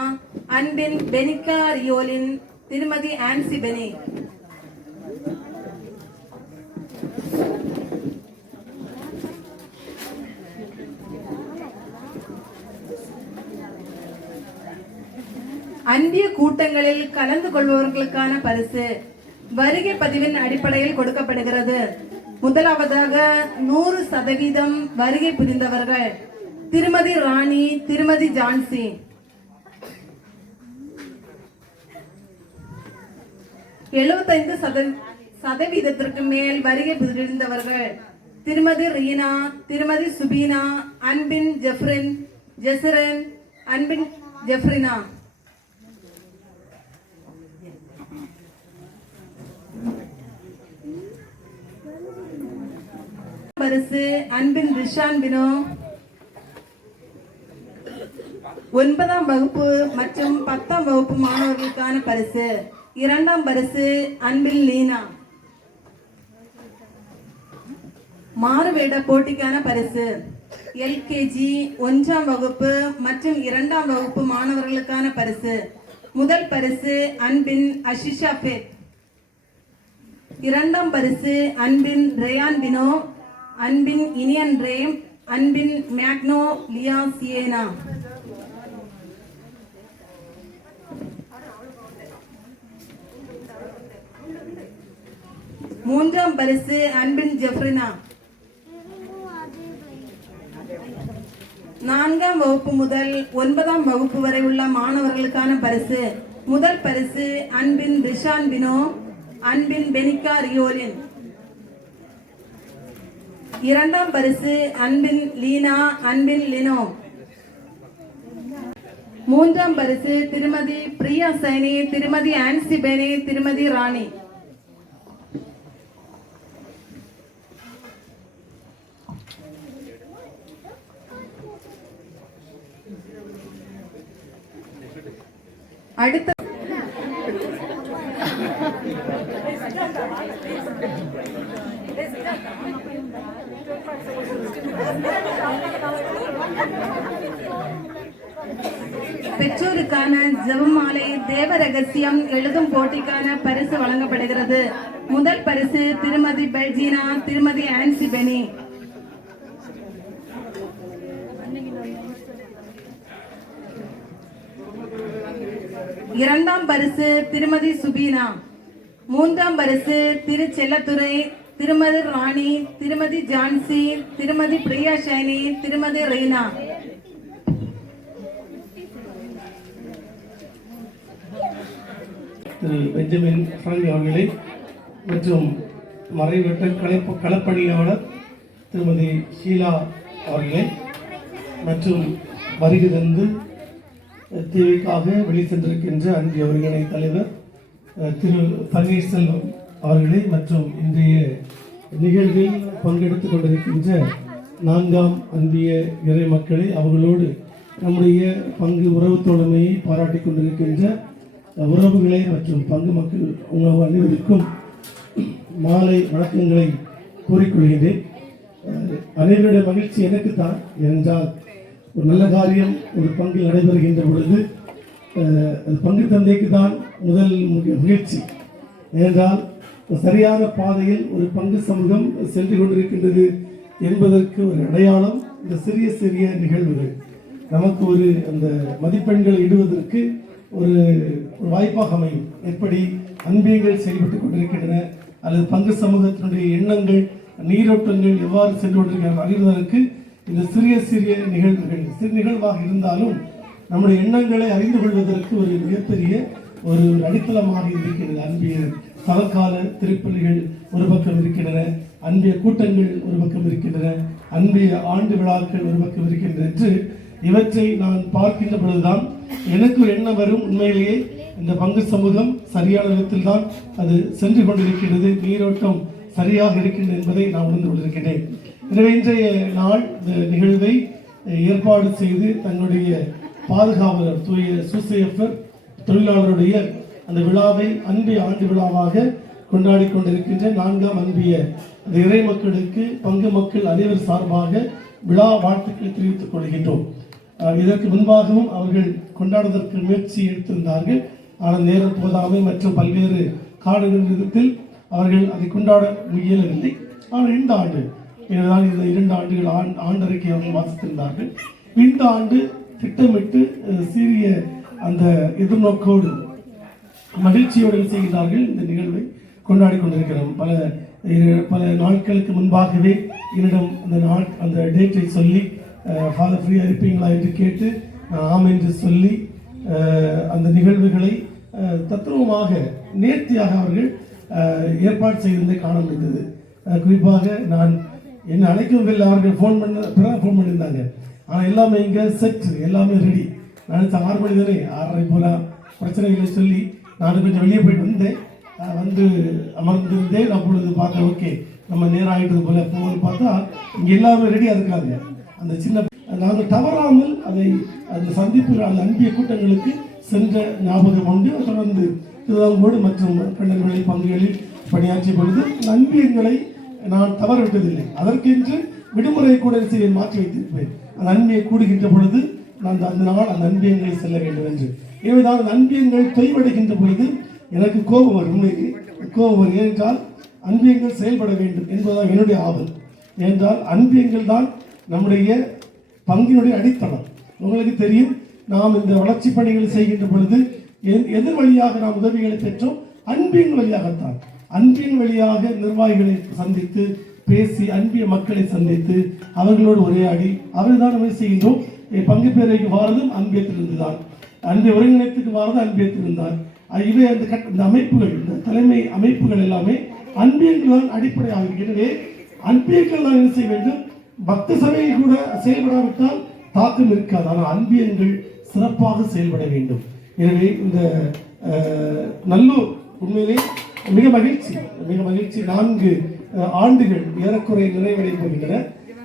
அன்பின் பெனிகா ரியோலின் திருமதி ஆன்சி பெனி. அன்பிய கூட்டங்களில் கலந்து கொள்பவர்களுக்கான பரிசு வருகை பதிவின் அடிப்படையில் கொடுக்கப்படுகிறது. முதலாவதாக 100% வருகை புரிந்தவர்கள் திருமதி ராணி, திருமதி ஜான்சி. சதவீதத்திற்கு மேல் வருகை புரிந்தவர்கள் திருமதி ரீனா, திருமதி சுபீனா, அன்பின் ஜெஸ்ரின், அன்பின் ஜெஃப்ரினா. பரிசு அன்பின் ரிஷான் பினோ. 9ஆம் வகுப்பு மற்றும் 10ஆம் வகுப்பு மாணவர்களுக்கான பரிசு. 2ஆம் பரிசு அன்பின் லீனா. மாறுவேட போட்டிக்கான பரிசு எல்கேஜி 1ஆம் வகுப்பு மற்றும் 2ஆம் வகுப்பு மாணவர்களுக்கான பரிசு. முதல் பரிசு அன்பின் அஷிஷா பேட். 2ஆம் பரிசு அன்பின் ரேயான் பினோ, அன்பின் இனியன் ரேம், அன்பின் மேக்னோ லியா சியேனா. மூன்றாம் பரிசு அன்பின் ஜெஃப்ரினா. 4ஆம் வகுப்பு முதல் 9ஆம் வகுப்பு வரை உள்ள மாணவர்களுக்கான பரிசு. முதல் பரிசு அன்பின் ரிஷான் பினோ, அன்பின் பெனிகா ரியோலின். 2ஆம் பரிசு அன்பின் லீனா, அன்பின் லினோ. 3ஆம் பரிசு திருமதி பிரியா சைனி, திருமதி ஆன்சி பெனி, திருமதி ராணி. அடுத்த பெற்றோருக்கான ஜெபமாலை தேவ ரகசியம் எழுதும் போட்டிக்கான பரிசு வழங்கப்படுகிறது. முதல் பரிசு திருமதி பெல்ஜினா, திருமதி ஆன்சி பெனி. இரண்டாம் பரிசு திருமதி சுபீனா, மூன்றாம் பரிசு திரு செல்லத்துறை, திருமதி ராணி, திருமதி ஜான்சி, திருமதி பிரியா ஷைனி, திருமதி ரீனா. திரு பெஞ்சமின் பிராங்க் அவர்களே மற்றும் மறைவட்ட களப்பணியாளர் திருமதி ஷீலா அவர்களே மற்றும் வருகை தந்து தேவைக்காக வெளி சென்றிருக்கின்ற அன்றைய ஒருங்கிணை தலைவர் திரு பன்னீர்செல்வம் அவர்களே மற்றும் இன்றைய நிகழ்வில் பங்கெடுத்துக் கொண்டிருக்கின்ற 4ஆம் அன்பிய இறை மக்களை, அவர்களோடு நம்முடைய பங்கு உறவு தோழமையை பாராட்டிக் கொண்டிருக்கின்ற உறவுகளை மற்றும் பங்கு மக்கள் உணவு அனைவருக்கும் மாலை வணக்கங்களை கூறிக்கொள்கிறேன். அனைவருடைய மகிழ்ச்சி எனக்குத்தான். ஏனென்றால் ஒரு நல்ல காரியம் ஒரு பங்கில் நடைபெறுகின்ற பொழுது பங்கு தந்தைக்கு தான் முதல் மகிழ்ச்சி. ஏனென்றால் சரியான பாதையில் ஒரு பங்கு சமூகம் சென்று கொண்டிருக்கின்றது என்பதற்கு ஒரு அடையாளம் இந்த சிறிய சிறிய நிகழ்வுகள். நமக்கு ஒரு அந்த மதிப்பெண்களை இடுவதற்கு ஒரு வாய்ப்பாக அமையும். எப்படி அன்பியங்கள் செயல்பட்டுக் கொண்டிருக்கின்றன அல்லது பங்கு சமூகத்தினுடைய எண்ணங்கள் நீரோட்டங்கள் எவ்வாறு சென்று கொண்டிருக்கின்றன அறிவதற்கு இந்த சிறிய சிறிய நிகழ்வுகள் சிறு நிகழ்வாக இருந்தாலும் நம்முடைய எண்ணங்களை அறிந்து கொள்வதற்கு ஒரு மிகப்பெரிய ஒரு அடித்தளமாக இருக்கின்றது. அன்பிய சவக்கால திருப்பலிகள் ஒரு பக்கம் இருக்கின்றன, அன்பிய கூட்டங்கள் ஒரு பக்கம் இருக்கின்றன, அன்பிய ஆண்டு விழாக்கள் ஒரு பக்கம் இருக்கின்றன என்று இவற்றை நான் பார்க்கின்ற பொழுதுதான் எனக்கு ஒரு எண்ணம் வரும். உண்மையிலேயே இந்த பங்கு சமூகம் சரியான விதத்தில் தான் அது சென்று கொண்டிருக்கிறது, நீரோட்டம் சரியாக இருக்கின்றது என்பதை நான் உணர்ந்து கொண்டிருக்கிறேன். எனவே இன்றைய நாள் இந்த நிகழ்வை ஏற்பாடு செய்து தன்னுடைய பாதுகாவலர் தூய சூசையப்பர் தொழிலாளருடைய அந்த விழாவை அன்பிய ஆண்டு விழாவாக கொண்டாடி கொண்டிருக்கின்ற 4ஆம் அன்பிய அந்த இறை மக்களுக்கு பங்கு மக்கள் அனைவர் சார்பாக விழா வாழ்த்துக்களை தெரிவித்துக் கொள்கின்றோம். இதற்கு முன்பாகவும் அவர்கள் கொண்டாடுவதற்கு முயற்சி எடுத்திருந்தார்கள். ஆனால் நேரம் போதாமை மற்றும் பல்வேறு காரணத்தில் அவர்கள் அதை கொண்டாட முயலவில்லை. ஆனால் இந்த ஆண்டு எனவேதான் இந்த 2 ஆண்டுகள் ஆண்டறிக்கை அவர்கள் வாசித்திருந்தார்கள். இந்த ஆண்டு திட்டமிட்டு சீரிய அந்த எதிர்நோக்கோடு மகிழ்ச்சியோடு செய்கிறார்கள். இந்த நிகழ்வை கொண்டாடி கொண்டிருக்கிறோம். பல நாட்களுக்கு முன்பாகவே என்னிடம் அந்த டேட்டை சொல்லி ஃபாதர் ஃப்ரீயாக இருப்பீங்களா என்று கேட்டு ஆம் என்று சொல்லி அந்த நிகழ்வுகளை தத்துவமாக நேர்த்தியாக அவர்கள் ஏற்பாடு செய்திருந்தே காண முடிந்தது. குறிப்பாக நான் என்னை அழைக்கவில்லை, அவர்கள் ஃபோன் பண்ணியிருந்தாங்க. ஆனால் எல்லாமே இங்கே செட், எல்லாமே ரெடி. நான் 6 மணி தானே 6:30 போல பிரச்சனைகளை சொல்லி நான் கொஞ்சம் வெளியே போயிட்டு வந்தேன். வந்து அமர்ந்திருந்தேன். அப்பொழுது பார்த்தேன், ஓகே நம்ம நேரம் ஆகிட்டது போல போகணும்னு பார்த்தா இங்கே எல்லாமே ரெடியாக இருக்காங்க. அந்த சின்ன நாங்கள் தவறாமல் அந்த சந்திப்புகள் அந்த அன்பிய கூட்டங்களுக்கு சென்ற ஞாபகம் உண்டு. தொடர்ந்து திருவாங்கோடு மற்றும் கண்ணன்களை பங்குகளில் பணியாற்றிய பொழுது அன்பியங்களை நான் தவறவிட்டதில்லை. அதற்கென்று விடுமுறை கூட செய்ய மாற்றி வைத்திருப்பேன். அந்த அன்பியை கூடுகின்ற பொழுது நான் அந்த நாள் அந்த அன்பியங்களை செல்ல வேண்டும் என்று. எனவேதான் அந்த அன்பியங்கள் தொய்வடைகின்ற பொழுது எனக்கு கோபம் வரும். கோபம் வரும். ஏனென்றால் அன்பியங்கள் செயல்பட வேண்டும் என்பதுதான் என்னுடைய ஆவல். ஏனென்றால் அன்பியங்கள் தான் நம்முடைய பங்கினுடைய அடித்தளம். உங்களுக்கு தெரியும், நாம் இந்த வளர்ச்சி பணிகளை செய்கின்ற பொழுது எதிர் வழியாக நாம் உதவிகளை பெற்றோம், அன்பியங்கள் வழியாகத்தான். அன்பின் வழியாக நிர்வாகிகளை சந்தித்து பேசி அன்பிய மக்களை சந்தித்து அவர்களோடு உரையாடி அவர்கள் நம்ம செய்கின்றோம். பங்கு பேரைக்கு வாரதும் அன்பியத்திலிருந்து தான், அன்பிய ஒருங்கிணைத்துக்கு வாரதும் அன்பியத்திலிருந்து தான். இவை அந்த அமைப்புகள், இந்த தலைமை அமைப்புகள் எல்லாமே அன்பியங்கள் தான் அடிப்படையாக இருக்கிறது. அன்பியங்கள் தான் என்ன செய்ய வேண்டும், பக்த சபையை கூட செயல்படாவிட்டால் தாக்கம் இருக்காது. ஆனால் அன்பியங்கள் சிறப்பாக செயல்பட வேண்டும். எனவே இந்த நல்லூர் உண்மையிலே மிக மகிழ்ச்சி 4 ஆண்டுகள் ஏறக்குறை நிறைவடைய போகின்றன.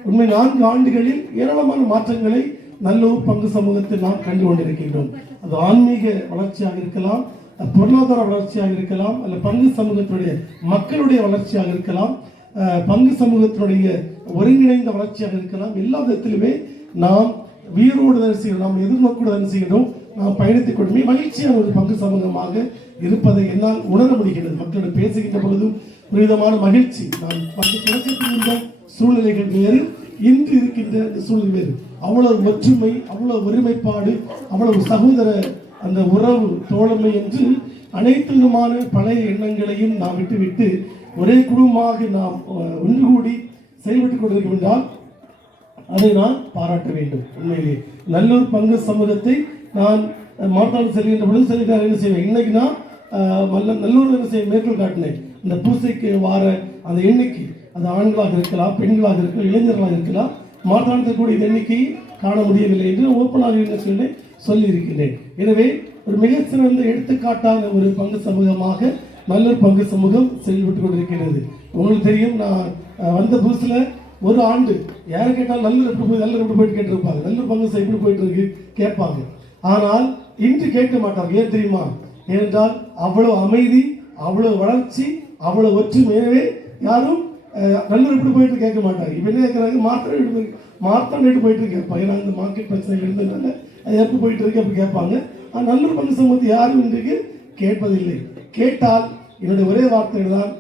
உண்மை 4 ஆண்டுகளில் ஏராளமான மாற்றங்களை நல்லூர் பங்கு சமூகத்தில் நாம் கண்டு கொண்டிருக்கின்றோம். அது ஆன்மீக வளர்ச்சியாக இருக்கலாம், பொருளாதார வளர்ச்சியாக இருக்கலாம், அல்ல பங்கு சமூகத்தினுடைய மக்களுடைய வளர்ச்சியாக இருக்கலாம், பங்கு சமூகத்தினுடைய ஒருங்கிணைந்த வளர்ச்சியாக இருக்கலாம். எல்லா விதத்திலுமே நாம் வீரோடு தான் செய்யணும், நாம் எதிர்நோக்கோடு தான் செய்யணும். நாம் பயணித்துக் கொண்டுமே மகிழ்ச்சியான ஒரு பங்கு சமூகமாக இருப்பதை என்னால் உணர முடிகிறது. மக்களோடு பேசுகின்ற பொழுதும் ஒரு விதமான மகிழ்ச்சி. நான் தொடக்கத்தில் இருந்த சூழ்நிலைகள் வேறு, இன்று இருக்கின்ற சூழ்நிலை வேறு. அவ்வளவு ஒற்றுமை, அவ்வளவு ஒருமைப்பாடு, அவ்வளவு சகோதர அந்த உறவு தோழமை என்று அனைத்து விதமான பழைய எண்ணங்களையும் நாம் விட்டுவிட்டு ஒரே குடும்பமாக நாம் ஒன்று கூடி செயல்பட்டுக் கொண்டிருக்கும் என்றால் அதை நான் பாராட்ட வேண்டும். உண்மையிலே நல்லூர் பங்கு சமூகத்தை நான் மாற்றாடு செல்கின்ற பொழுது செல்கிறார் என்ன செய்வேன். இன்னைக்கு நான் நல்லூர் என்ன செய்ய மேற்கோள் காட்டினேன். இந்த பூசைக்கு வார அந்த எண்ணிக்கை அது ஆண்களாக இருக்கலாம், பெண்களாக இருக்கலாம், இளைஞர்களாக இருக்கலாம், மாற்றாடக்கூடிய எண்ணிக்கையை காண முடியவில்லை என்று ஓப்பனாக என்ன சொன்னேன் சொல்லி இருக்கின்றேன். எனவே ஒரு மிகச்சிறந்த எடுத்துக்காட்டான ஒரு பங்கு சமூகமாக நல்லூர் பங்கு சமூகம் செயல்பட்டு கொண்டிருக்கிறது. உங்களுக்கு தெரியும், நான் வந்த புதுசுல ஒரு ஆண்டு யாரை கேட்டாலும் நல்லூர் எப்படி போயிட்டு கேட்டிருப்பாங்க, நல்லூர் பங்கு எப்படி போயிட்டு இருக்கு கேட்பாங்க. ஆனால் இன்று கேட்க மாட்டாங்க. ஏன் தெரியுமா? ஏனென்றால் அவ்வளவு அமைதி, அவ்வளவு வளர்ச்சி, அவ்வளவு ஒற்றுமை. எனவே யாரும் நல்லூர் எப்படி போயிட்டு கேட்க மாட்டாங்க. இப்ப என்ன கேட்கறாங்க, மார்த்தாண்டு போயிட்டு இருக்கேன் பையனா, இந்த மார்க்கெட் பிரச்சனை இருந்ததுனால அது எப்படி போயிட்டு இருக்கு அப்படி கேட்பாங்க. நல்லூர் பங்கு சமூகத்தை யாரும் இன்றைக்கு கேட்பதில்லை. கேட்டால் என்னுடைய ஒரே வார்த்தை தான்,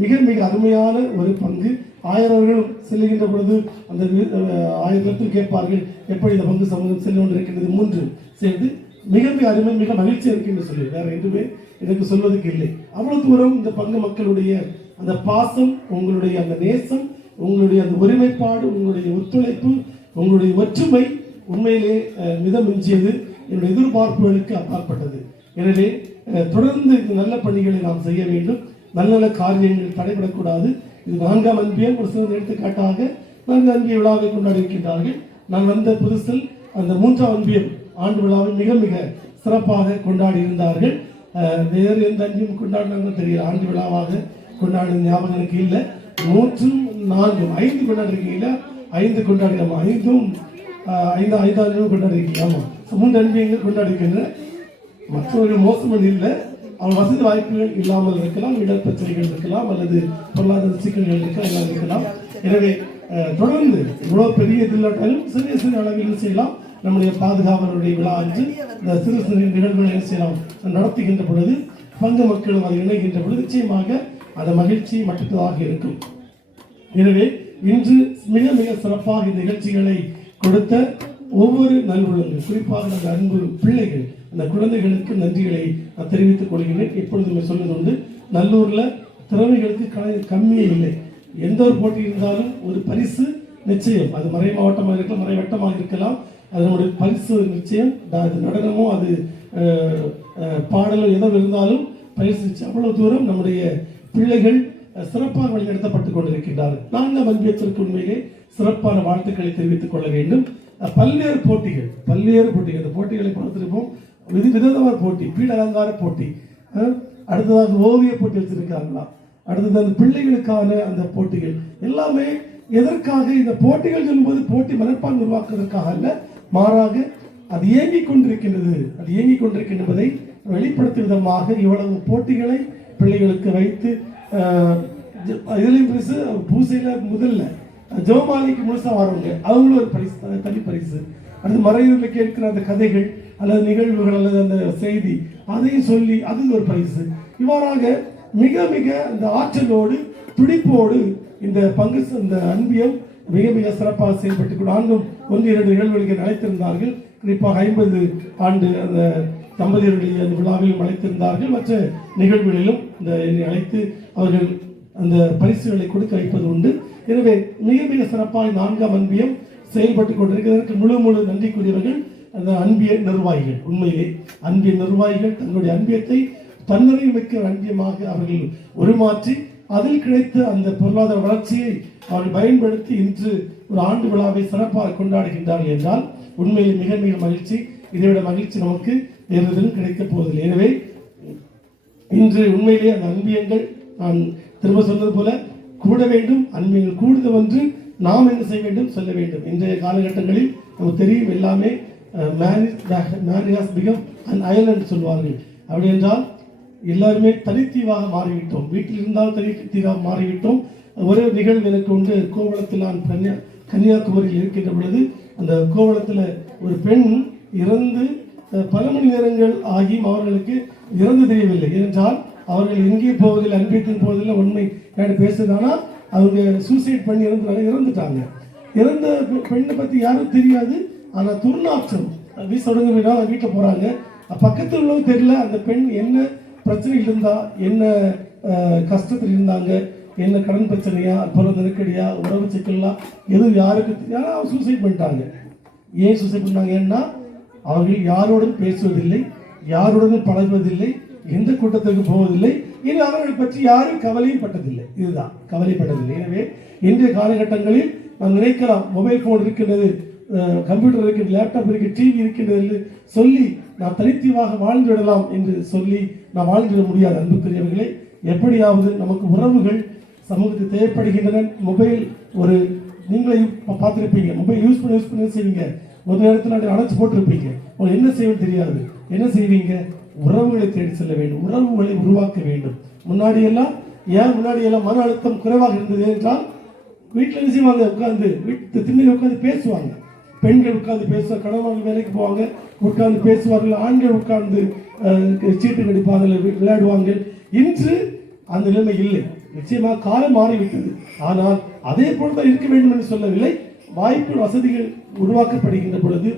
மிக மிக அருமையான ஒரு பங்கு. ஆயிரவர்களும் செல்லுகின்ற பொழுது அந்த 1000 பேர் கேட்பார்கள், எப்படி இந்த பங்கு சமூகம் செல்ல கொண்டிருக்கின்றது. 3 சேர்ந்து மிக மிக அருமை, மிக மகிழ்ச்சி இருக்கின்ற சொல்லி வேற எதுவுமே எனக்கு சொல்வதற்கு இல்லை. அவ்வளவு தூரம் இந்த பங்கு மக்களுடைய அந்த பாசம், உங்களுடைய அந்த நேசம், உங்களுடைய அந்த ஒருமைப்பாடு, உங்களுடைய ஒத்துழைப்பு, உங்களுடைய ஒற்றுமை உண்மையிலே மிதம் மிஞ்சியது. என்னுடைய எதிர்பார்ப்புகளுக்கு அப்பாற்பட்டது. எனவே தொடர்ந்து இந்த நல்ல பணிகளை நாம் செய்ய வேண்டும். நல்ல நல்ல காரியங்கள் தடைபடக்கூடாது. இது 4ஆம் அன்பியம் ஒரு சில எடுத்துக்காட்டாக 4 அன்பிய விழாவை கொண்டாடி இருக்கின்றார்கள். நான் வந்த புதுசில் அந்த 3ஆம் அன்பியம் ஆண்டு விழாவை மிக மிக சிறப்பாக கொண்டாடி இருந்தார்கள். வேறு எந்த அன்பியம் கொண்டாடினாங்க தெரியல. ஆண்டு விழாவாக கொண்டாடின ஞாபகம் எனக்கு இல்லை. 3, 4, 5 கொண்டாடிருக்கீங்களா? 5 கொண்டாடியாமா? 5 கொண்டாடி இருக்கீங்க. ஆமா, 3 அன்பியங்கள் கொண்டாடி இருக்கின்ற. மற்றவர்கள் மோசம் இல்லை, அவன் வசதி வாய்ப்புகள் இல்லாமல் இருக்கலாம், இடப்பிரச்சனைகள் இருக்கலாம், அல்லது பொருளாதார சிக்கல்கள் இருக்கலாம். எனவே தொடர்ந்து இவ்வளவு பெரிய இல்லாட்டாலும் சிறிய சிறிய அளவில் செய்யலாம். நம்முடைய பாதுகாவலருடைய விழா அன்று இந்த சிறு சிறு நிகழ்வுகளை செய்யலாம் நடத்துகின்ற பொழுது பங்கு மக்களும் அதை இணைகின்ற பொழுது நிச்சயமாக அந்த மகிழ்ச்சி மற்றதாக இருக்கும். எனவே இன்று மிக மிக சிறப்பாக இந்த நிகழ்ச்சிகளை கொடுத்த ஒவ்வொரு நல்வுள்ளங்கள், குறிப்பாக அந்த அன்பு பிள்ளைகள், அந்த குழந்தைகளுக்கு நன்றிகளை நான் தெரிவித்துக் கொள்கிறேன். எப்பொழுதுமே சொல்வது உண்டு, நல்லூர்ல திறமைகளுக்கு கம்மியே இல்லை. எந்த ஒரு போட்டி இருந்தாலும் ஒரு பரிசு நிச்சயம். அது மறை மாவட்டமாக இருக்கலாம், மறை வட்டமாக இருக்கலாம். அது நம்முடைய பரிசு நிச்சயம். அது நடனமோ அது பாடலோ எதோ இருந்தாலும் பரிசு நிச்சயம். அவ்வளவு தூரம் நம்முடைய பிள்ளைகள் சிறப்பாக வழிநடத்தப்பட்டுக் கொண்டிருக்கின்றார்கள். 4ஆம் அன்பியத்திற்கு உண்மையிலே சிறப்பான வாழ்த்துக்களை தெரிவித்துக் கொள்ள வேண்டும். பல்வேறு போட்டிகள் அந்த போட்டிகளை பார்த்திருப்போம். விதவிதமான போட்டி, பீட அலங்கார போட்டி, அடுத்ததாக ஓவிய போட்டி வச்சிருக்காங்களா, அடுத்தது அந்த பிள்ளைகளுக்கான அந்த போட்டிகள் எல்லாமே எதற்காக? இந்த போட்டிகள் சொல்லும்போது போட்டி மனப்பான்மை உருவாக்குவதற்காக அல்ல, மாறாக அது இயங்கிக் கொண்டிருக்கின்றதை வெளிப்படுத்தும் விதமாக இவ்வளவு போட்டிகளை பிள்ளைகளுக்கு வைத்து இதுலையும் பரிசு, பூசையில முதல்ல ஜெபமாலைக்கு முழுசா வரவங்க அவங்களும் ஒரு பரிசு, தனி பரிசு. அடுத்து மறையூர்ல கேட்கிற அந்த கதைகள் அல்லது நிகழ்வுகள் அல்லது அந்த செய்தி அதையும் சொல்லி அது ஒரு பரிசு. இவ்வாறாக மிக மிக இந்த ஆற்றலோடு துடிப்போடு இந்த பங்கு இந்த அன்பியம் மிக மிக சிறப்பாக செயல்பட்டு நான்கும் 1-2 நிகழ்வுகளுக்கு அழைத்திருந்தார்கள். குறிப்பாக 50 ஆண்டு அந்த தம்பதியர்களுடைய அந்த விழாவிலும் அழைத்திருந்தார்கள். மற்ற நிகழ்வுகளிலும் இந்த என்னை அழைத்து அவர்கள் அந்த பரிசுகளை கொடுக்க வைப்பது உண்டு. எனவே மிக மிக சிறப்பாக 4ஆம் அன்பியம் செயல்பட்டுக் கொண்டிருக்கிறதற்கு முழு நன்றிக்குரியவர்கள் அந்த அன்பிய நிர்வாகிகள். உண்மையிலே அன்பிய நிர்வாகிகள் தங்களுடைய அன்பியத்தை தன்னிறைவு மிக்க அன்பியமாக அவர்கள் உருமாற்றி அதில் கிடைத்த அந்த பொருளாதார வளர்ச்சியை அவர்கள் பயன்படுத்தி இன்று ஒரு ஆண்டு விழாவை சிறப்பாக கொண்டாடுகின்றார்கள் என்றால் உண்மையில் மிக மிக மகிழ்ச்சி. இதைவிட மகிழ்ச்சி நமக்கு வேறு எதுவும் கிடைக்கப் போவதில்லை. எனவே இன்று உண்மையிலே அந்த அன்பியங்கள் நான் திரும்ப சொன்னது போல கூட வேண்டும். அன்பியங்கள் கூடுதல் ஒன்று நாம் என்ன செய்ய வேண்டும், சொல்ல வேண்டும். இன்றைய காலகட்டங்களில் நமக்கு தெரியும் எல்லாமே ஐலண்ட் சொல்வார்கள். அப்படி என்றால் எல்லாருமே தனித்தீவாக மாறிவிட்டோம். வீட்டில் இருந்தால் தனித்தீவாக மாறிவிட்டோம். ஒரே நிகழ்வு எனக்கு உண்டு. கோவளத்தில் நான் கன்னியாகுமரியில் இருக்கின்ற பொழுது அந்த கோவளத்தில் ஒரு பெண் இறந்து பல மணி நேரங்கள் ஆகியும் அவர்களுக்கு இறந்து தெரியவில்லை. ஏனென்றால் அவர்கள் எங்கே போவதில்லை, அன்பியத்தின் போவதில்லை. உண்மை பேசுறதுனா அவங்க சூசைட் பண்ணி இறந்துட்டாங்க. இறந்த பெண்ணை பற்றி யாரும் தெரியாது. ஆனால் துர்நாற்றம் வீச தொடங்க வீட்டில் போகிறாங்க. பக்கத்தில் உள்ளவங்க தெரியல அந்த பெண் என்ன பிரச்சனையில் இருந்தா, என்ன கஷ்டத்தில் இருந்தாங்க, என்ன கடன் பிரச்சனையா, பொருள் நெருக்கடியா, உறவு சிக்கலா, எதுவும் யாருக்கு தெரியாது, அவங்க சூசைட் பண்ணிட்டாங்க. ஏன் சூசைட் பண்ணாங்க? ஏன்னா அவர்கள் யாரோடும் பேசுவதில்லை, யாருடனும் பழகுவதில்லை, எந்த கூட்டத்திற்கு போவதில்லை, இனி அவர்கள் பற்றி யாரும் கவலையும் பட்டதில்லை. இதுதான் கவலைப்பட்டதில்லை. எனவே இன்றைய காலகட்டங்களில் நாம் நினைக்கலாம், மொபைல் போன் இருக்கின்றது, கம்ப்யூட்டர் இருக்கின்றது, லேப்டாப் இருக்கு, டிவி இருக்கின்றது என்று சொல்லி நாம் தனித்தீவாக வாழ்ந்து விடலாம் என்று சொல்லி நாம் வாழ்ந்துவிட முடியாது. அன்புக்குரியவர்களே, எப்படியாவது நமக்கு உறவுகள் சமூகத்துக்கு தேவைப்படுகின்றன. மொபைல் ஒரு நீங்களே பார்த்துருப்பீங்க, மொபைல் யூஸ் பண்ணி செய்வீங்க, ஒரு நேரத்தில் அடைச்சு போட்டிருப்பீங்க, உங்களுக்கு என்ன செய்வது தெரியாது. என்ன செய்வீங்க? உறவுகளை தேடி செல்ல வேண்டும், உறவுகளை உருவாக்க வேண்டும். முன்னாடியெல்லாம் மன அழுத்தம் குறைவாக இருந்தது என்றால் வீட்டில் என்ன செய்வாங்க? உட்காந்து வீட்டு திண்ணையில் உட்காந்து பேசுவாங்க. பெண்கள் உட்கார்ந்து பேசுவாங்க, கணவன் வேலைக்கு போவாங்க, உட்கார்ந்து பேசுவார்கள். ஆண்கள் உட்கார்ந்து சீட்டு கடிப்பார்கள், விளையாடுவாங்க. இன்று அந்த நிலைமை இல்லை. நிச்சயமாக காலம் மாறிவிட்டது. ஆனால் அதே போலதான் இருக்க வேண்டும் என்று சொல்லவில்லை. வாய்ப்பு வசதிகள் உருவாக்கப்படுகின்ற பொழுது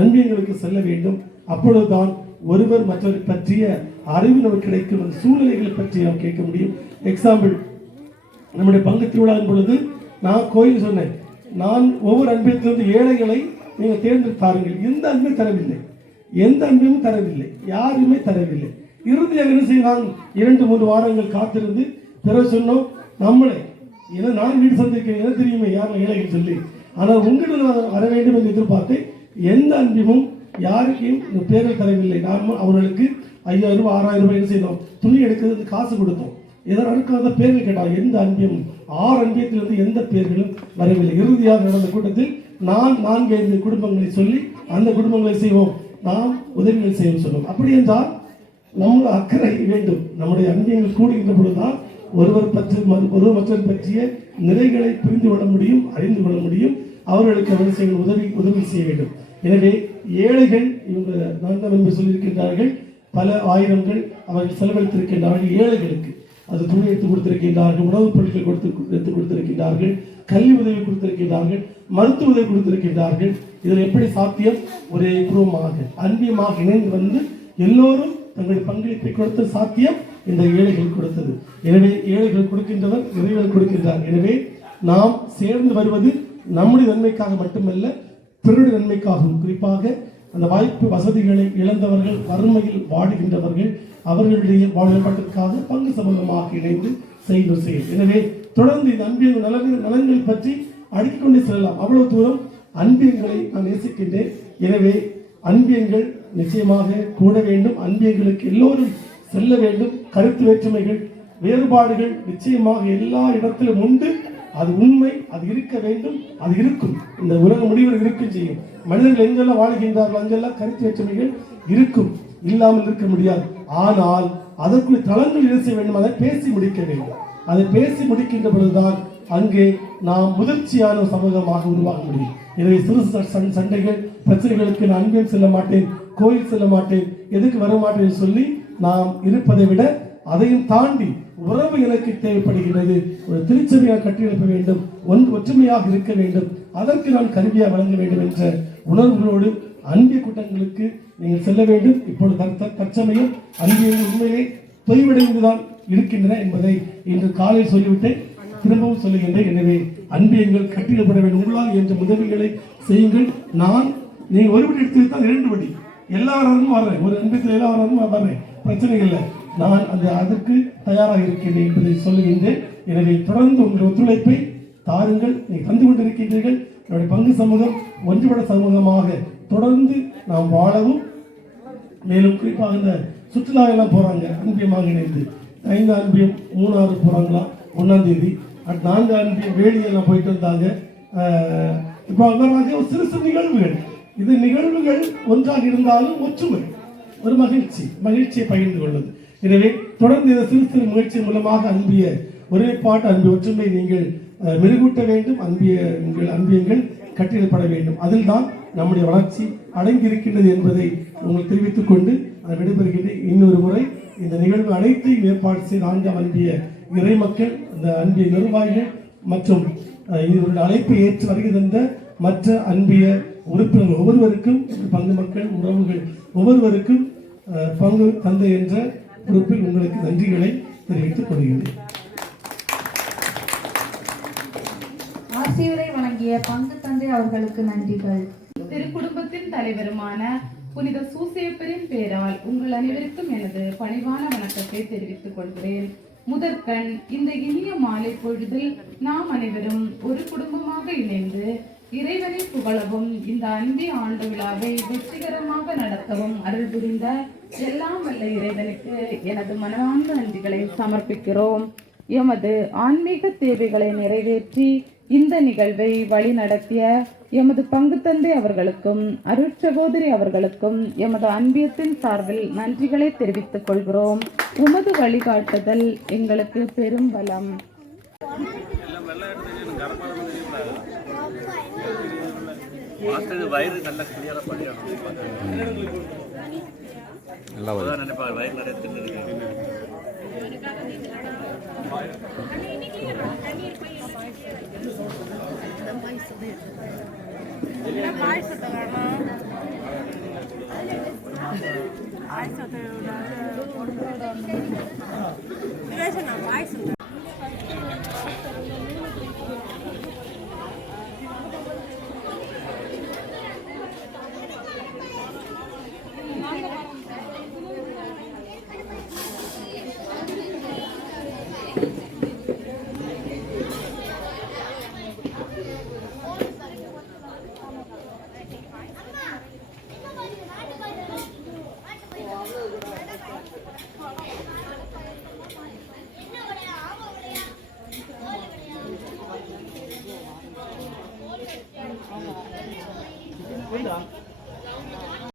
அன்பியங்களுக்கு செல்ல வேண்டும். அப்பொழுதுதான் ஒருவர் மற்றவர் பற்றிய அறிவு நமக்கு கிடைக்கும். அந்த சூழ்நிலைகளை பற்றி நாம் கேட்க முடியும். எக்ஸாம்பிள், நம்முடைய பங்கு திருவிழாவின் பொழுது நான் கோயில் சொன்னேன், நான் ஒவ்வொரு அன்பியத்திலிருந்து ஏழைகளை நீங்கள் தேர்ந்தெடுத்தாருங்கள். எந்த அன்பையும் தரவில்லை, எந்த அன்பையும் தரவில்லை, யாருமே தரவில்லை. இறுதியாக என்ன செய்யலாம்? 2-3 வாரங்கள் காத்திருந்து பிறகு சொன்னோம், நம்மளே ஏன்னா நான் வீடு சந்திக்கிறேன், என்ன தெரியுமே யாரும் ஏழைகள் சொல்லி. ஆனால் உங்களிடம் வர வேண்டும் என்று எதிர்பார்த்து எந்த அன்பியமும் யாருக்கையும் இந்த பேர்கள் தரவில்லை. நாம் அவர்களுக்கு 5000 ரூபாய் 6000 ரூபாய் என்ன செய்தோம்? துணி எடுக்கிறது காசு கொடுத்தோம். இதற்காக பேர்கள் கேட்டால் எந்த அன்பியமும் 6 அன்பியத்திலிருந்து எந்த பேர்களும் வரவில்லை. இறுதியாக நடந்த கூட்டத்தில் நான் 4-5 குடும்பங்களை சொல்லி அந்த குடும்பங்களை செய்வோம், நாம் உதவிகள் செய்வோம் சொன்னோம். அப்படி என்றால் நம்ம அக்கறை வேண்டும். நம்முடைய அன்பியங்கள் கூடுகின்ற பொழுதுதான் ஒருவர் மற்றவர் பற்றிய நிறைகளை புரிந்து கொள்ள முடியும், அறிந்து கொள்ள முடியும். அவர்களுக்கு அவர் செய்ய உதவி செய்ய வேண்டும். எனவே ஏழைகள் இவங்க நான் என்று சொல்லியிருக்கின்றார்கள், பல ஆயிரங்கள் அவர்கள் செலவழித்திருக்கின்றார்கள். ஏழைகளுக்கு அது துணி எடுத்து கொடுத்திருக்கின்றார்கள், உணவுப் பொருட்கள் எடுத்து கொடுத்திருக்கின்றார்கள், கல்வி உதவி கொடுத்திருக்கின்றார்கள், மருத்துவ உதவி கொடுத்திருக்கின்றார்கள். இதில் எப்படி சாத்தியம்? ஒரே குடும்பமாக அன்பியமாக இணைந்து வந்து எல்லோரும் தங்களுடைய பங்களிப்பை கொடுத்த சாத்தியம் இந்த ஏழைகள் கொடுத்தது. எனவே ஏழைகள் கொடுக்கின்றவர் இறைவன் கொடுக்கின்றார். எனவே நாம் சேர்ந்து வருவது நம்முடைய நன்மைக்காக மட்டுமல்ல, பிறருடைய நன்மைக்காகவும். குறிப்பாக அந்த வாய்ப்பு வசதிகளை இழந்தவர்கள், வறுமையில் வாடுகின்றவர்கள், அவர்களுடைய வாழ்வுக்காக பங்கு சம்பந்தமாக இணைந்து செய்யும் செயல். எனவே தொடர்ந்து இந்த அன்பியங்கள் நலன்கள் பற்றி அடுக்கிக் கொண்டே செல்லலாம். அவ்வளவு தூரம் அன்பியங்களை நான் நேசிக்கின்றேன். எனவே அன்பியங்கள் நிச்சயமாக கூட வேண்டும். அன்பியங்களுக்கு எல்லோரும் செல்ல வேண்டும். கருத்து வேற்றுமைகள், வேறுபாடுகள் நிச்சயமாக எல்லா இடத்திலும் உண்டு. அது உண்மை, அது இருக்க வேண்டும், அது இருக்கும். இந்த உலக முடிவில் இருக்கும் செய்யும். மனிதர்கள் எங்கெல்லாம் வாழ்கின்றார்கள் அங்கெல்லாம் கருத்து வேற்றுமைகள் இருக்கும், இல்லாமல் இருக்க முடியாது. ஆனால் அதற்குரிய தளங்கள் என்ன செய்ய வேண்டும்? அதை பேசி முடிக்க வேண்டும். அதை பேசி முடிக்கின்ற பொழுதுதான் அங்கே நாம் முதிர்ச்சியான சமூகமாக உருவாக முடியும். எனவே சிறு சண்டைகள், பிரச்சனைகளுக்கு நான் அங்கேயும் செல்ல மாட்டேன், கோயில் செல்ல மாட்டேன், எதுக்கு வர மாட்டேன் சொல்லி நாம் இருப்பதை விட அதையும் தாண்டி உறவு எனக்கு தேவைப்படுகிறது. ஒரு திருச்சபையாக கட்டியெழுப்ப வேண்டும், ஒற்றுமையாக இருக்க வேண்டும், அதற்கு நான் கருவியாக வழங்க வேண்டும் என்ற உணர்வுகளோடு அன்பிய கூட்டங்களுக்கு நீங்கள் செல்ல வேண்டும். இப்பொழுது தற்சமயம் அன்பியங்கள் உண்மையிலே தொய்வடைந்துதான் இருக்கின்றன என்பதை இன்று காலையில் சொல்லிவிட்டேன், திரும்பவும் சொல்லுகின்றேன். எனவே அன்பியங்கள் கட்டிடப்பட வேண்டும். உங்களால் என்ற உதவிகளை செய்யுங்கள். நீங்கள் ஒரு படி எடுத்து வைத்தால் 2 படி எல்லாரும் வர்றேன், ஒரு அன்பியத்தில் எல்லாரும் வர்றேன், பிரச்சனை இல்லை. நான் அதற்கு தயாராக இருக்கின்றேன் என்பதை சொல்லுகின்றேன். எனவே தொடர்ந்து உங்கள் ஒத்துழைப்பை தாருங்கள். நீங்கள் தந்து கொண்டிருக்கின்றீர்கள். என்னுடைய பங்கு சமூகம் ஒன்றுபட சமூகமாக தொடர்ந்து நாம் வாழவும், மேலும் குறிப்பாக இந்த சுற்றுலா எல்லாம் போறாங்க அன்பியமாக இணைந்து 5 அன்பியம் மூணாறு போறாங்களா 1ஆம் தேதி, 4 அன்பியம் வேலியெல்லாம் போயிட்டு வந்தாங்க. இப்போ ஒரு சிறு சிறு நிகழ்வுகள், இது நிகழ்வுகள் ஒன்றாக இருந்தாலும் ஒற்றுமை, ஒரு மகிழ்ச்சியை பகிர்ந்து கொள்வது. எனவே தொடர்ந்து இந்த சிறு சிறு முயற்சி மூலமாக அன்பிய ஒருமைப்பாட்டு அன்பு ஒற்றுமை நீங்கள் மெருகூட்ட வேண்டும். அன்பியங்கள் கட்டிடப்பட வேண்டும். அதில் தான் நம்முடைய வளர்ச்சி அடங்கியிருக்கின்றது என்பதை உங்களுக்கு தெரிவித்துக் கொண்டு அதை விடைபெறுகின்றேன். இன்னொரு முறை இந்த நிகழ்வு அனைத்தையும் ஏற்பாடு செய்த 4ஆம் அன்பிய இறை மக்கள், இந்த அன்பிய நிர்வாகிகள் மற்றும் இவருடைய அழைப்பை ஏற்று வருகை தந்த மற்ற அன்பிய உறுப்பினர்கள் ஒவ்வொருவருக்கும், பங்கு மக்கள், உறவுகள் ஒவ்வொருவருக்கும் பங்கு தந்தை என்ற பொறுப்பில் உங்களுக்கு நன்றிகளை தெரிவித்துக் கொள்கிறேன். ஆசியுரை வழங்கிய பங்கு தந்தை அவர்களுக்கு நன்றிகள். திருக்குடும்பத்தின் தலைவருமான புனித சூசேப்பரின் பேரால் உங்கள் அனைவருக்கும் எனது பணிவான வணக்கத்தை தெரிவித்துக் கொள்கிறேன். முதற்கண் இந்த இனிய மாலை பொழுதில் நாம் அனைவரும் ஒரு குடும்பமாக இணைந்து இறைவனை புகழவும் இந்த அன்பி ஆண்டு விழாவை வெற்றிகரமாக நடத்தவும் அருள் புரிந்த எல்லாம் வல்ல இறைவனுக்கு எனது மனமார்ந்த நன்றிகளை சமர்ப்பிக்கிறோம். எமது ஆன்மீக தேவைகளை நிறைவேற்றி இந்த நிகழ்வை வழி நடத்திய எமது பங்கு தந்தை அவர்களுக்கும் அருட்சகோதரி அவர்களுக்கும் எமது அன்பியத்தின் சார்பில் நன்றிகளை தெரிவித்துக் கொள்கிறோம். உமது வழிகாட்டுதல் எங்களுக்கு பெரும் பலம். வயிறு நல்ல கிளியரா வயிறு நிறைய தின்னு